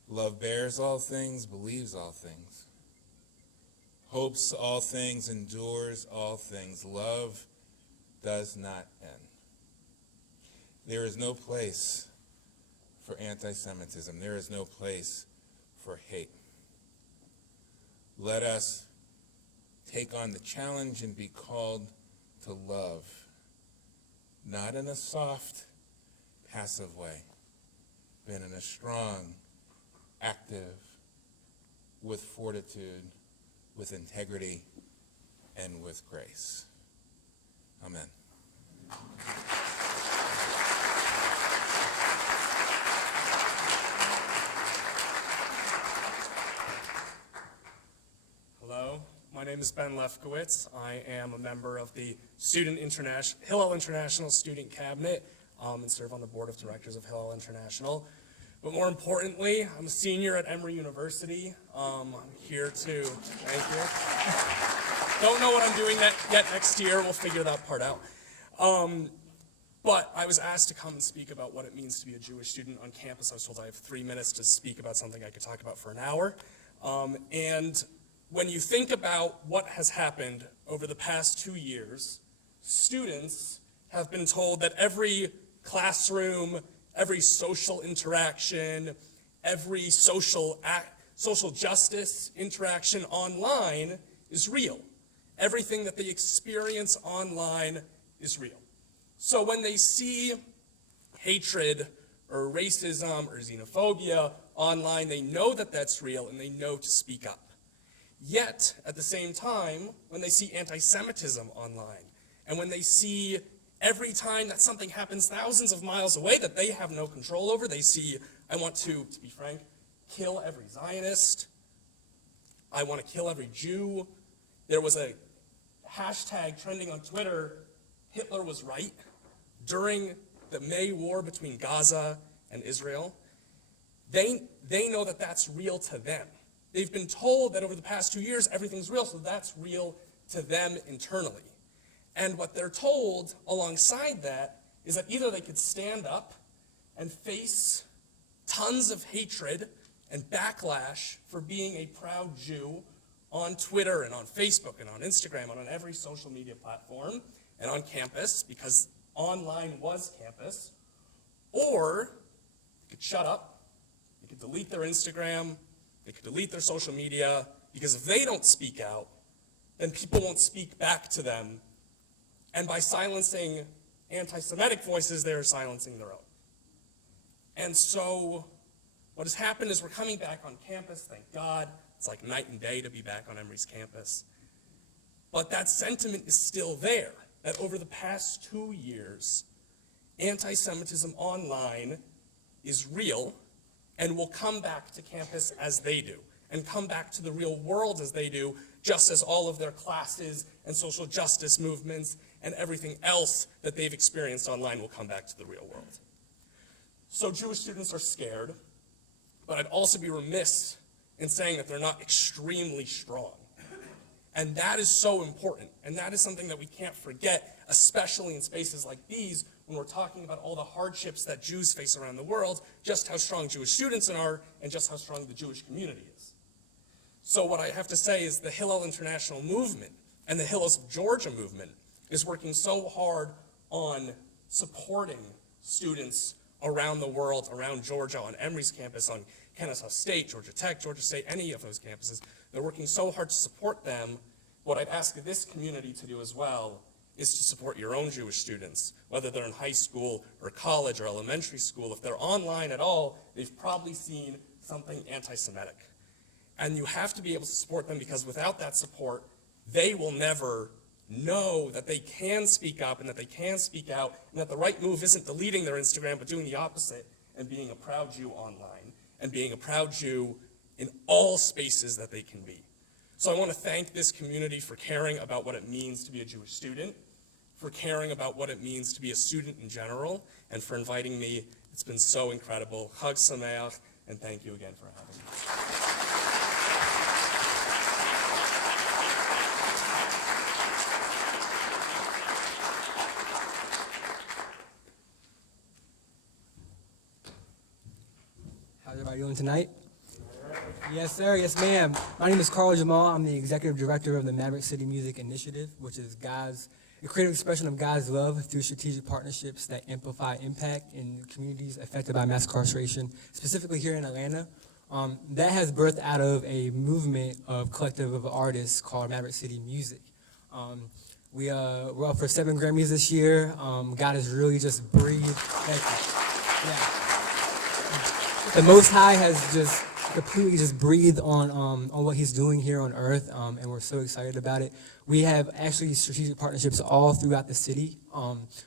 Love bears all things, believes all things, hopes all things, endures all things. Love does not end. There is no place for anti-Semitism. There is no place for hate. Let us take on the challenge and be called to love, not in a soft, passive way, but in a strong, active, with fortitude, with integrity, and with grace. Amen. Hello, my name is Ben Lefkowitz. I am a member of the Hillel International Student Cabinet and serve on the board of directors of Hillel International. But more importantly, I'm a senior at Emory University. I'm here to, thank you. Don't know what I'm doing yet next year. We'll figure that part out. But I was asked to come and speak about what it means to be a Jewish student on campus. I was told I have 3 minutes to speak about something I could talk about for an hour. And when you think about what has happened over the past 2 years, students have been told that every classroom, every social interaction, every social justice interaction online is real. Everything that they experience online is real. So when they see hatred or racism or xenophobia online, they know that that's real and they know to speak up. Yet, at the same time, when they see anti-Semitism online, and when they see every time that something happens thousands of miles away that they have no control over, they see, I want to be frank, kill every Zionist. I want to kill every Jew. There was a hashtag trending on Twitter, Hitler was right, during the May war between Gaza and Israel. They know that that's real to them. They've been told that over the past 2 years, everything's real, so that's real to them internally. And what they're told alongside that is that either they could stand up and face tons of hatred and backlash for being a proud Jew on Twitter and on Facebook and on Instagram and on every social media platform and on campus, because online was campus, or they could shut up, they could delete their Instagram, they could delete their social media, because if they don't speak out, then people won't speak back to them. And by silencing anti-Semitic voices, they're silencing their own. And so what has happened is we're coming back on campus, thank God. It's like night and day to be back on Emory's campus. But that sentiment is still there, that over the past 2 years, anti-Semitism online is real and will come back to campus as they do, and come back to the real world as they do, just as all of their classes and social justice movements and everything else that they've experienced online will come back to the real world. So Jewish students are scared, but I'd also be remiss in saying that they're not extremely strong. And that is so important, and that is something that we can't forget, especially in spaces like these, when we're talking about all the hardships that Jews face around the world, just how strong Jewish students are, and just how strong the Jewish community is. So what I have to say is the Hillel International movement and the Hillels of Georgia movement is working so hard on supporting students around the world, around Georgia, on Emory's campus, on Kennesaw State, Georgia Tech, Georgia State, any of those campuses. They're working so hard to support them. What I'd ask this community to do as well is to support your own Jewish students, whether they're in high school or college or elementary school. If they're online at all, they've probably seen something anti-Semitic. And you have to be able to support them, because without that support, they will never know that they can speak up and that they can speak out, and that the right move isn't deleting their Instagram, but doing the opposite and being a proud Jew online and being a proud Jew in all spaces that they can be. So I want to thank this community for caring about what it means to be a Jewish student, for caring about what it means to be a student in general, and for inviting me. It's been so incredible. Chag Sameach, and thank you again for having me. How's everybody doing tonight? Yes, sir. Yes, ma'am. My name is Jamal. I'm the executive director of the Maverick City Music Initiative, which is a creative expression of God's love through strategic partnerships that amplify impact in communities affected by mass incarceration, specifically here in Atlanta. That has birthed out of a movement of collective of artists called Maverick City Music. We're up for 7 Grammys this year. God has really just breathed. The Most High has just completely just breathed on what he's doing here on earth, and we're so excited about it. We have actually strategic partnerships all throughout the city,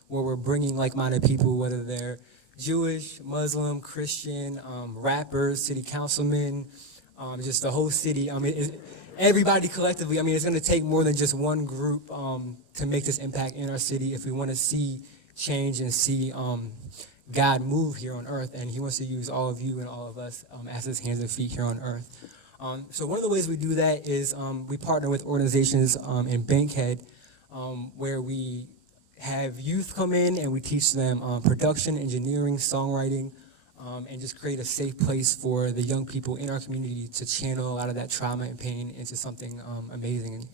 where we're bringing like-minded people, whether they're Jewish, Muslim, Christian, rappers, city councilmen, just the whole city. Everybody collectively. It's going to take more than just one group to make this impact in our city if we want to see change and see God move here on earth, and he wants to use all of you and all of us as his hands and feet here on earth. So one of the ways we do that is we partner with organizations in Bankhead, where we have youth come in and we teach them production, engineering, songwriting, and just create a safe place for the young people in our community to channel a lot of that trauma and pain into something amazing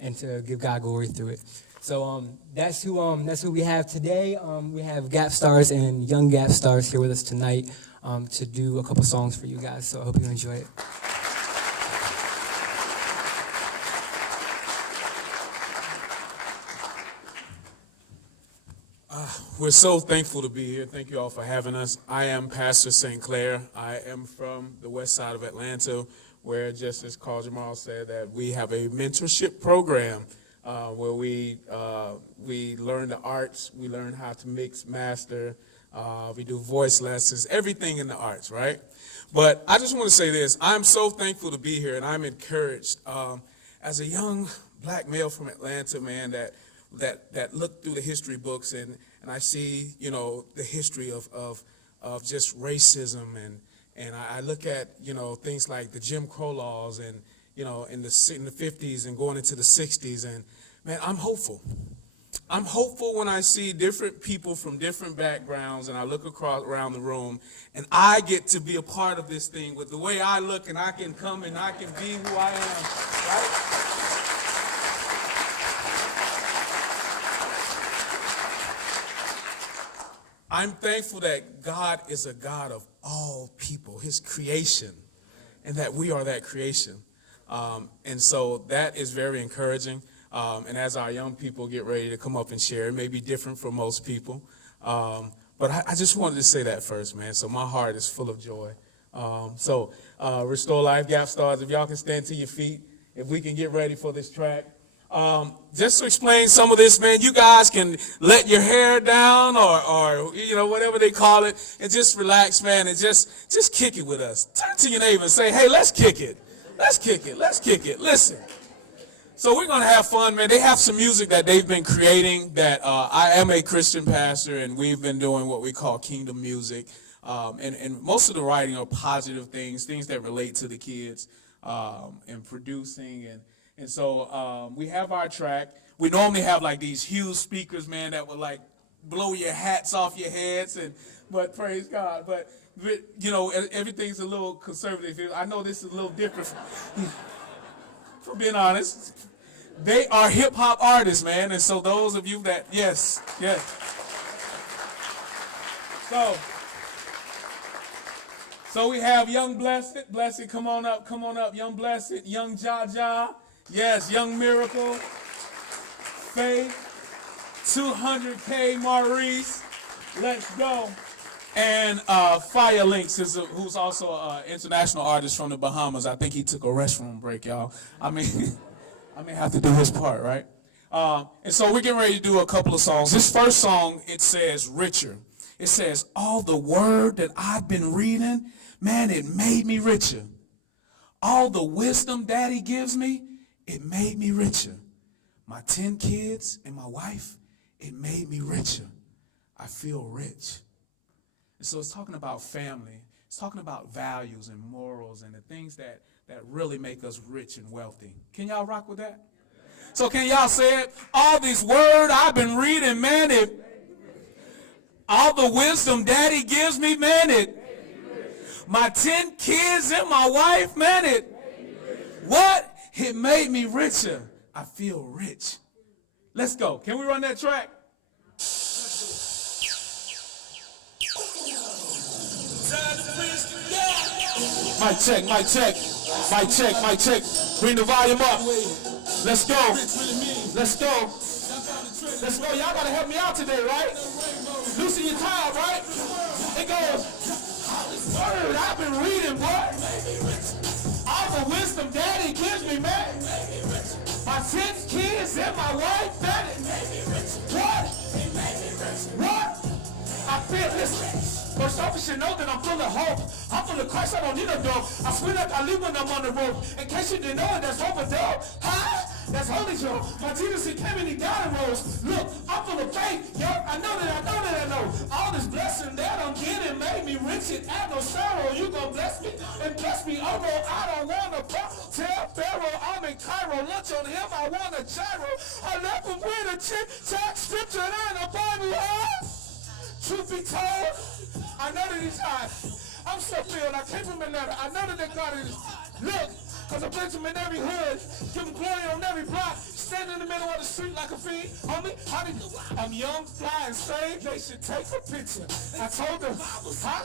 and to give God glory through it. So that's who we have today. We have Gap Stars and young Gap Stars here with us tonight to do a couple songs for you guys. So I hope you enjoy it. We're so thankful to be here. Thank you all for having us. I am Pastor St. Clair. I am from the west side of Atlanta, where, just as Jamal said, that we have a mentorship program where we learn the arts, we learn how to mix, master, we do voice lessons, everything in the arts, right? But I just want to say this. I'm so thankful to be here, and I'm encouraged. As a young black male from Atlanta, man, that looked through the history books, and I see, you know, the history of just racism, and I look at, you know, things like the Jim Crow laws, and, you know, in the 50s and going into the 60s, and, man, I'm hopeful. I'm hopeful when I see different people from different backgrounds, and I look around the room, and I get to be a part of this thing with the way I look, and I can come and I can be who I am, right? I'm thankful that God is a God of all people, his creation, and that we are that creation. And so that is very encouraging. And as our young people get ready to come up and share, it may be different for most people. But I just wanted to say that first, man. So my heart is full of joy. Restore Life, Gap Stars, if y'all can stand to your feet, if we can get ready for this track. Just to explain some of this, man, you guys can let your hair down or you know, whatever they call it, and just relax, man, and just kick it with us. Turn to your neighbor and say, hey, let's kick it. Let's kick it. Let's kick it. Listen. So we're going to have fun, man. They have some music that they've been creating that I am a Christian pastor, and we've been doing what we call kingdom music. And most of the writing are positive things that relate to the kids and producing. And so we have our track. We normally have like these huge speakers, man, that would like blow your hats off your heads. But praise God. But you know, everything's a little conservative. I know this is a little different from being honest. They are hip hop artists, man. And so those of you that, yes. So we have Young Blessed. Blessed, come on up, Young Blessed. Young Jaja. Yes, Young Miracle, Faith, 200K Maurice, let's go. And Fire Links, who's also an international artist from the Bahamas. I think he took a restroom break, y'all. I may have to do his part, right? And so we're getting ready to do a couple of songs. This first song, it says richer. It says, all the word that I've been reading, man, it made me richer. All the wisdom Daddy gives me, it made me richer. My 10 kids and my wife, it made me richer. I feel rich. And so it's talking about family. It's talking about values and morals and the things that really make us rich and wealthy. Can y'all rock with that? So can y'all say it? All this word I've been reading, man, all the wisdom Daddy gives me, man, my 10 kids and my wife, man, what? It made me richer. I feel rich. Let's go. Can we run that track? Mic check, mic check. Mic check, mic check. Bring the volume up. Let's go. Let's go. Let's go. Y'all gotta help me out today, right? Loosen your tie, right? It goes, word I've been reading, boy. All the wisdom Daddy gives me, man. My 10 kids and my wife, man. What? What? I feel, listen, first off, you should know that I'm full of hope. I'm full of Christ, I don't need a dope. I swear like I live when I'm on the road. In case you didn't know it, that's hope a dope. Huh? That's holy, Joe. My Jesus, he came and he died and rose. Look, I'm full of faith. Yo, I know. All this blessing that I'm getting made me rich and add no sorrow. You gonna bless me and bless me. Oh, no, I don't want to tell Pharaoh I'm in Cairo. Lunch on him, I want a gyro. I left him with a tic-tac scripture and a Bible. Truth be told, I know that he's high. I'm so filled. I came from Atlanta. I know that God is. Look, because I bless him in every hood. Give him glory on every block. Stand in the middle of the street like a fiend. Homie, how did you? I'm young, fly, and saved. They should take a picture. I told them, what?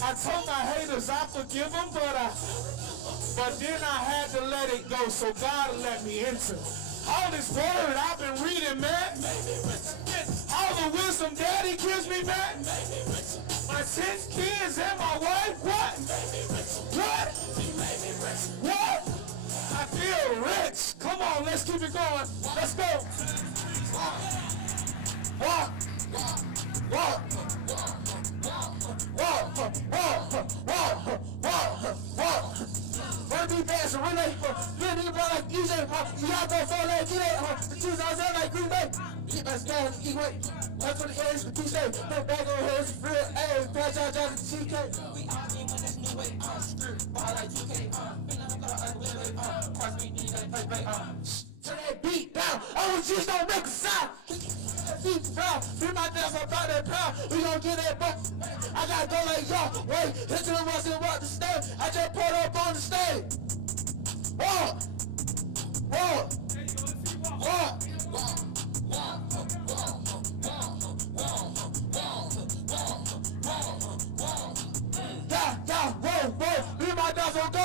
I told my haters I forgive them, but then I had to let it go, so God let me enter. All this word I've been reading, man. All the wisdom Daddy gives me, man. My 10 kids and my wife, what? What? What? I I feel rich. Come on, let's keep it going. Let's go. Walk. Be fast and relate. Really like DJ. You got to fall like get it. The two sounds like Green Bay. Keep my stand, keep wait. That's what the A's for Tuesday. No back on his real A. Patch out the CK. We argue when there's new way. Script, ball like 2K. Been on the floor, cross me, need that play break. Turn that beat down. Oh, just don't make a sound. Beat down. Free my dance about that pound. We gon' get that buck. I gotta go like y'all. Wait, hit to the rust and walk the stage. I just pulled up on the stage. Walk. Whoa. Me and my dogs on go.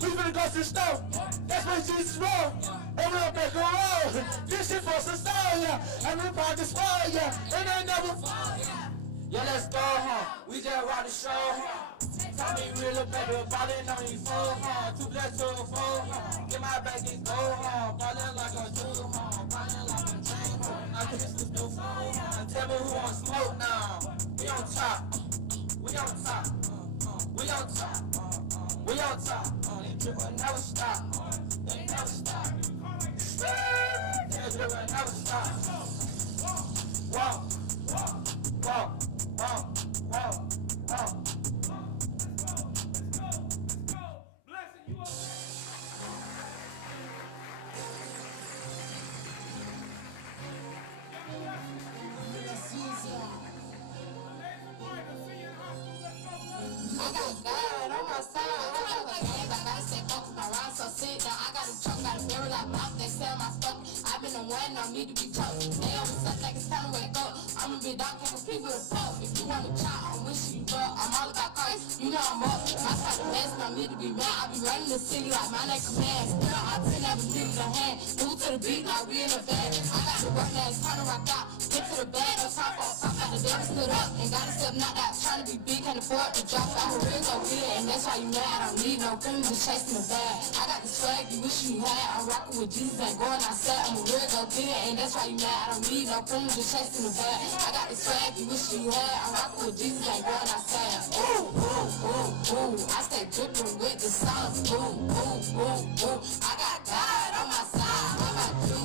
We finna go to the store. That's where Jesus roll. And we'll make a roll. This shit for some style, yeah. And we about to spoil, yeah. And they never fall, yeah. Yeah, let's go home. We just rock the show home. Tell me real baby, ballin' on you full home. 2 plus 2, 4 Get my back and go home. Ballin' like a Jew home. Ballin' like a dream home. I kiss the new phone home. Tell me who want smoke now. We on top. We on top. We on top. We on top. They drip will never stop. They never stop. They drip will never stop. Walk. I got God on my side. I have a gang, I gotta stay focused. My rhymes so sick now. I got a truck, got a barrel like mouth. They sell my stuff. I've been the one, I need to be tough. They always suck like it's time to wake up. I'm a big dog, can't compete with a pup. If you want to chop, I'm wishing you up. I'm all about cars, you know I'm up. My side the best, and I need to be mad. I be running the city like my neck command. Still, I never leave the hand. Move to the beat, like we in a band. I got to work now, it's time to rock out. Get to the bag, no time for a pop out. The devil stood up and got himself knocked out. Trying to be big, can't afford to drop out. Her real go get it, and that's why you mad. I don't need no cream, just chasing the bag. I got the swag you wish you had. I'm rocking with Jesus, ain't going outside. I'm a real go get it, and that's why you mad. I don't need no cream, just chasing the bag. I got the swag you wish you had. I'm rocking with Jesus, ain't going outside. Ooh. I stay dripping with the sauce. Ooh. I got God on my side. How about you?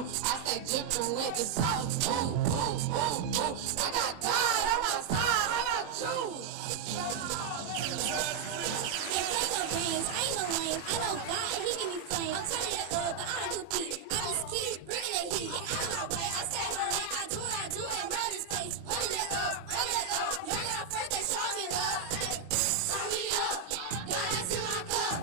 I stay dripping with the sauce. Ooh. I got God on my side. How about you? I ain't no lame, I know God and he give me flame. I'm turning it up, but I don't compete. I just keep bringing the heat. Get out of my way, I stay my lane. I do what I do and run this place. Running it up. Young and first, they strong it up. Turn me up, got ice in my cup.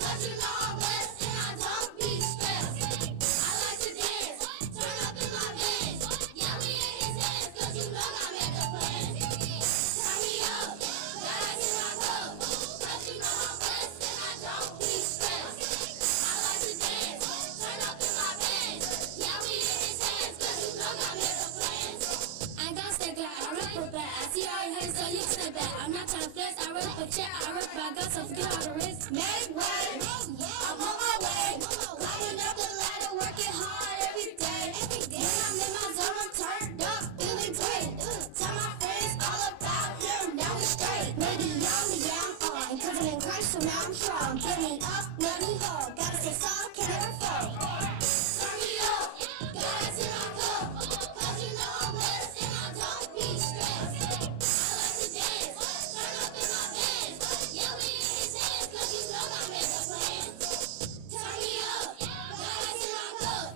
Cause you know I'm blessed and I don't be stressed. I like to dance, turn up in my bands. Yeah, we in his hands, cause you know I make a plan. Turn me up, got ice in my cup. Cause you know I'm blessed and I don't be stressed. I like to dance, turn up in my bands. Yeah, we in his hands, cause you know I make a plan. I got stay glad, I rip for bad. I see all your hands, so you stay back. I'm not trying to flex, I rip for check, I rip for I got so forget how to risk. Make way, I'm on my way. Climbing up the ladder, working hard every day. When I'm in my zone, I'm turned up, feeling great. Tell my friends all about him, now we straight. Maybe young, yeah, I'm on. Covered in Christ, so now I'm strong. Getting up, nothing low. Gotta say sorry, can never fall. Turn me up, got ice in my cup. Cause you know I'm blessed and I don't be stressed. I like to dance, turn up in my bands. Yeah, we in his hands, cause you know I make a plan. Turn me up, got ice in my cup.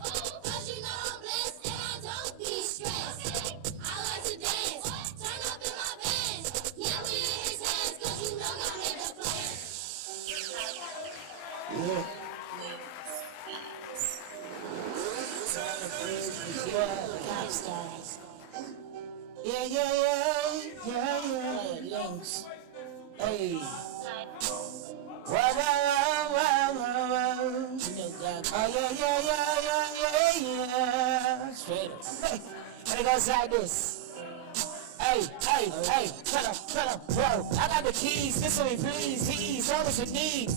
Cause you know I'm blessed and I don't be stressed. I like to dance, turn up in my bands. Yeah, we in his hands, cause you know I make a plan. Pop stars. Yeah. Links. Hey. Wow. You know God. Oh, yeah. Straight up. And it goes like this. Hey, turn up, bro. I got the keys, listen to me, please. He's all what you need.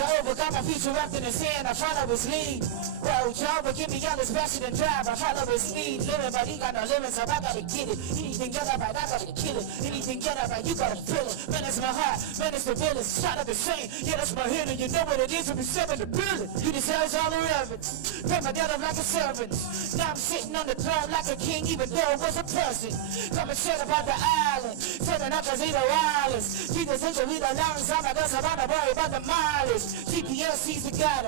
Jehovah got my future wrapped in his hand, I follow his lead. Well, Jehovah give me all his passion and drive, I follow his lead. Living, but he got no limits, so I gotta get it. Anything get up right, I gotta kill it. Anything get up right, you gotta feel it. Man, it's my heart, man, it's the village. Shot up the same, yeah, that's my hit, and you know what it is to be seven the building. You deserve all the reverence. Pay my debt up like a servant. Now I'm sitting on the throne like a king, even though it was a person. Come and share about the island. Turning up cause he the wildest. Jesus ain't we the loudest. I'm about to worry about the mileage. GPS, he's the guide.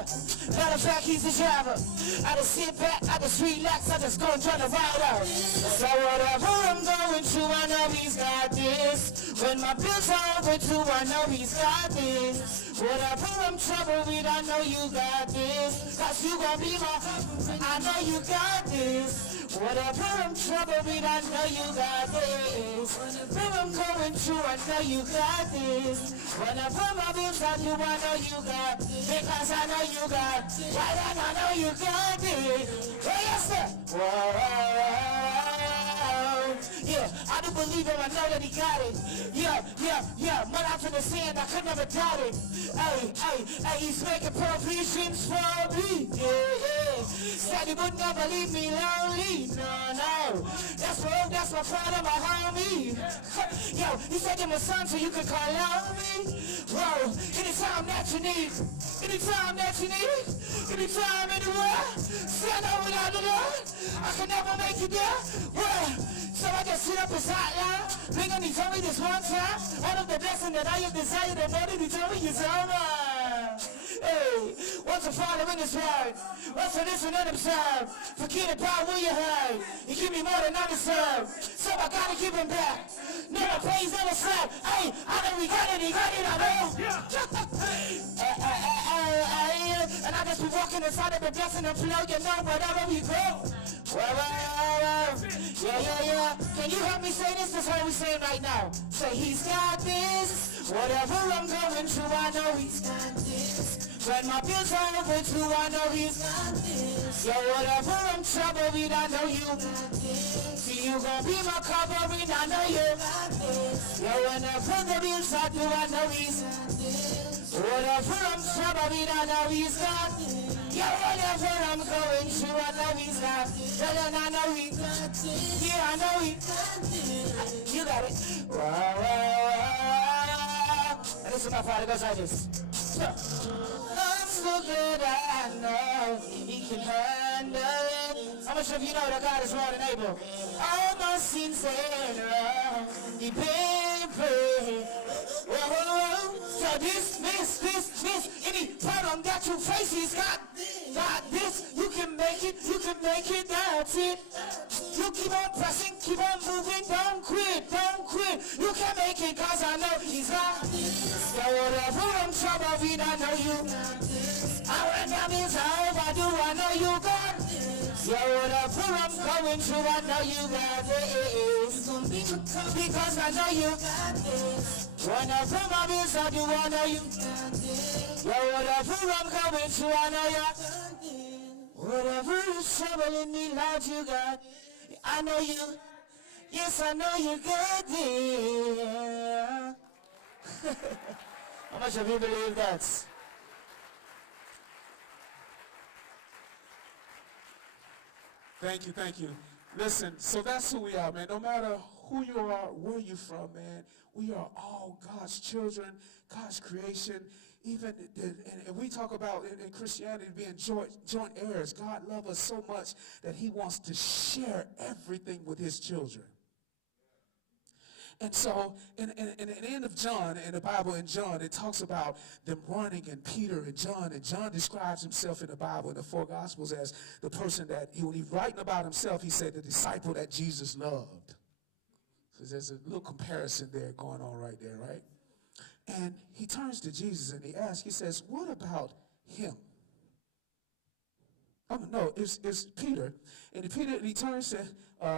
Matter of fact, he's the driver. I just sit back, I just relax, I just go and try to ride out. So whatever I'm going through, I know he's got this. When my bills are over too, I know he's got this. Whatever I'm troubled with, I know you got this. Cause you gon' be my, I know you got this. Whatever I'm troubled with, I know you got this. Whatever I'm going through, I know you got this. Whatever my bills are due, I know you got this. Because I know you got this. Why then I know you got this. Oh yes sir. Whoa. Yeah, I do believe him, I know that he got it. Yeah, mud out to the sand, I could never doubt it. Hey, he's making provisions for me. Yeah. Said he would never leave me lonely. No. That's my father, my homie. Yo, he said you're my son, so you can call on me. Whoa, anytime that you need, anytime, anywhere. See, I know without the Lord, I can never make it there. Well, so I just sit up his hotline. Bring on, he told me this one time. All of the blessing that I have desired, and more than he told me is all mine. Hey, what's a father in his word? What's a listen to himself? Forget about what you heard. He give me more than I deserve. So I gotta give him back. Never praise, never slack. Hey, I know he got it, I know. And I just be walking inside of the blessing and flow, you know, wherever we go. Yeah. Can you help me say this? That's what we say right now. Say he's got this. Whatever I'm going through, I know he's got this. When my bills are over too, I know he's got this. Yo, whatever I'm troubled with, I know you got this. See, you gon' be my covering, I know you got this. Yo, whenever the bills are due, I know he's got this. Whatever I'm troubled with, I know he's got this. Yeah, whatever I'm going through, I know he's got this. And I know he got this. Yeah, I know he got this. You got it. Wow. And this is my father, goes like this. I'm so good, I know he can handle it. How much of you know that God is more than able? All my sins and wrong, he paid for it. Whoa. So this, any problem that you face, he's got this. You can make it, that's it. You keep on pressing, keep on moving, don't quit. You can make it, cause I know he's got this. So whatever I'm troubled with, I know you got this. When that means I overdo, I know you got this. So whatever I'm going through, I know you got this. Because I know you got this. Whenever my bills are due, I know you got this. Whatever I'm going through, I know you got this. Whatever is troubling me, Lord, you got. I know you. Yes, I know you got this. How much of you believe that? Thank you. Listen, so that's who we are, man. No matter who you are, where you're from, man, we are all God's children, God's creation. Even, and we talk about in Christianity being joint heirs. God loves us so much that he wants to share everything with his children. And so, in the end of John, in the Bible in John, it talks about them running, and Peter and John describes himself in the Bible, in the four Gospels, as the person that, when he's writing about himself, he said the disciple that Jesus loved. So there's a little comparison there going on right there, right? And he turns to Jesus and he asks, he says, what about him? Oh, no, it's Peter. And he turns to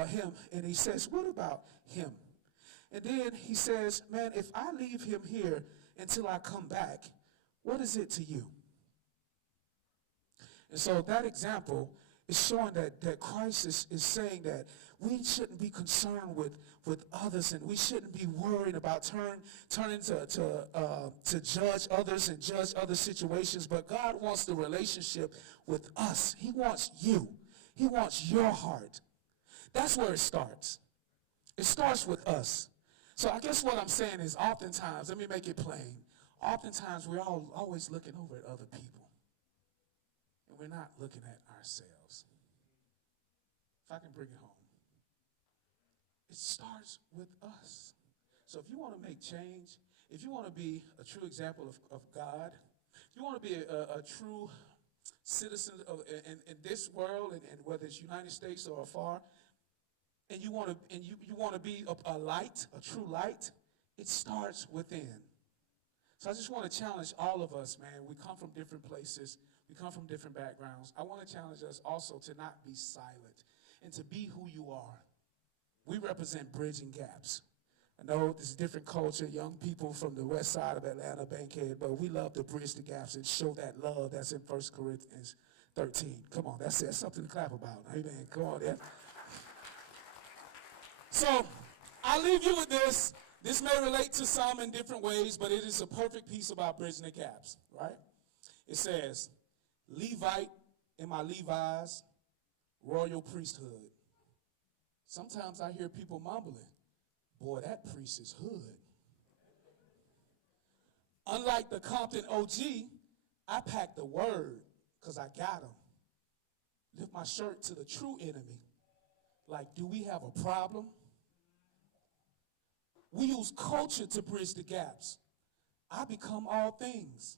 him and he says, what about him? And then he says, man, if I leave him here until I come back, what is it to you? And so that example It's showing that Christ is saying that we shouldn't be concerned with others, and we shouldn't be worried about turning to judge others and judge other situations. But God wants the relationship with us. He wants you. He wants your heart. That's where it starts. It starts with us. So I guess what I'm saying is oftentimes, let me make it plain, oftentimes we're always looking over at other people, and we're not looking at ourselves. If I can bring it home. It starts with us. So if you want to make change, if you want to be a true example of God, if you want to be a true citizen in this world, and whether it's United States or afar, and you want to be a light, a true light, it starts within. So I just want to challenge all of us, man. We come from different places. We come from different backgrounds. I want to challenge us also to not be silent and to be who you are. We represent bridging gaps. I know this is a different culture, young people from the west side of Atlanta, Bankhead, but we love to bridge the gaps and show that love that's in 1 Corinthians 13. Come on, that's something to clap about. Amen. Come on, yeah. So I'll leave you with this. This may relate to some in different ways, but it is a perfect piece about bridging the gaps, right? It says, Levite in my Levi's, royal priesthood. Sometimes I hear people mumbling, boy, that priest is hood. Unlike the Compton OG, I pack the word because I got him. Lift my shirt to the true enemy. Like, do we have a problem? We use culture to bridge the gaps. I become all things.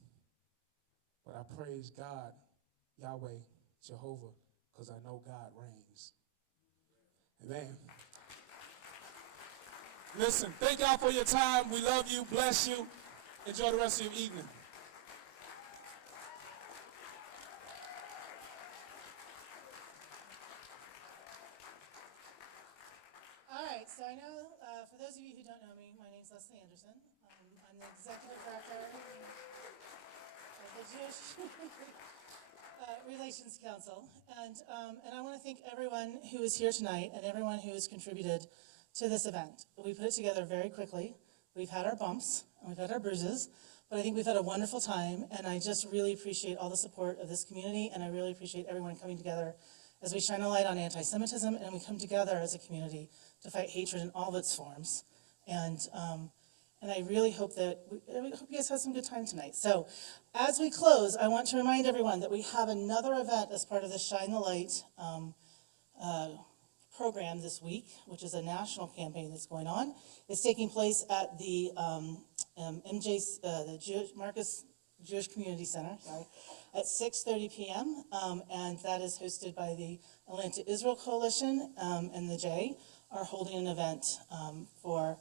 But I praise God, Yahweh, Jehovah, because I know God reigns. Amen. Listen, thank y'all for your time. We love you. Bless you. Enjoy the rest of your evening. All right, so I know, for those of you who don't know me, my name is Leslie Anderson. I'm the executive director of the Jewish Relations Council. And I want to thank everyone who is here tonight and everyone who has contributed to this event. We put it together very quickly. We've had our bumps and we've had our bruises, but I think we've had a wonderful time, and I just really appreciate all the support of this community, and I really appreciate everyone coming together as we shine a light on anti-Semitism, and we come together as a community to fight hatred in all of its forms. And I really hope that, I hope you guys have some good time tonight. So as we close, I want to remind everyone that we have another event as part of the Shine the Light program this week, which is a national campaign that's going on. It's taking place at the Marcus Jewish Community Center, at 6:30 p.m., and that is hosted by the Atlanta Israel Coalition, and the J are holding an event for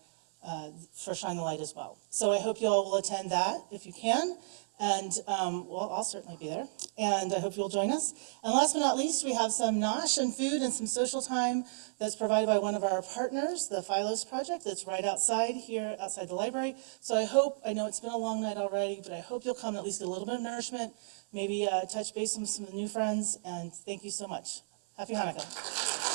Shine the Light as well. So I hope you all will attend that if you can, and well, I'll certainly be there, and I hope you'll join us. And last but not least, we have some nosh and food and some social time that's provided by one of our partners, the Philos Project, that's right outside here, outside the library. So I know it's been a long night already, but I hope you'll come and at least get a little bit of nourishment, maybe touch base with some new friends, and thank you so much. Happy Hanukkah.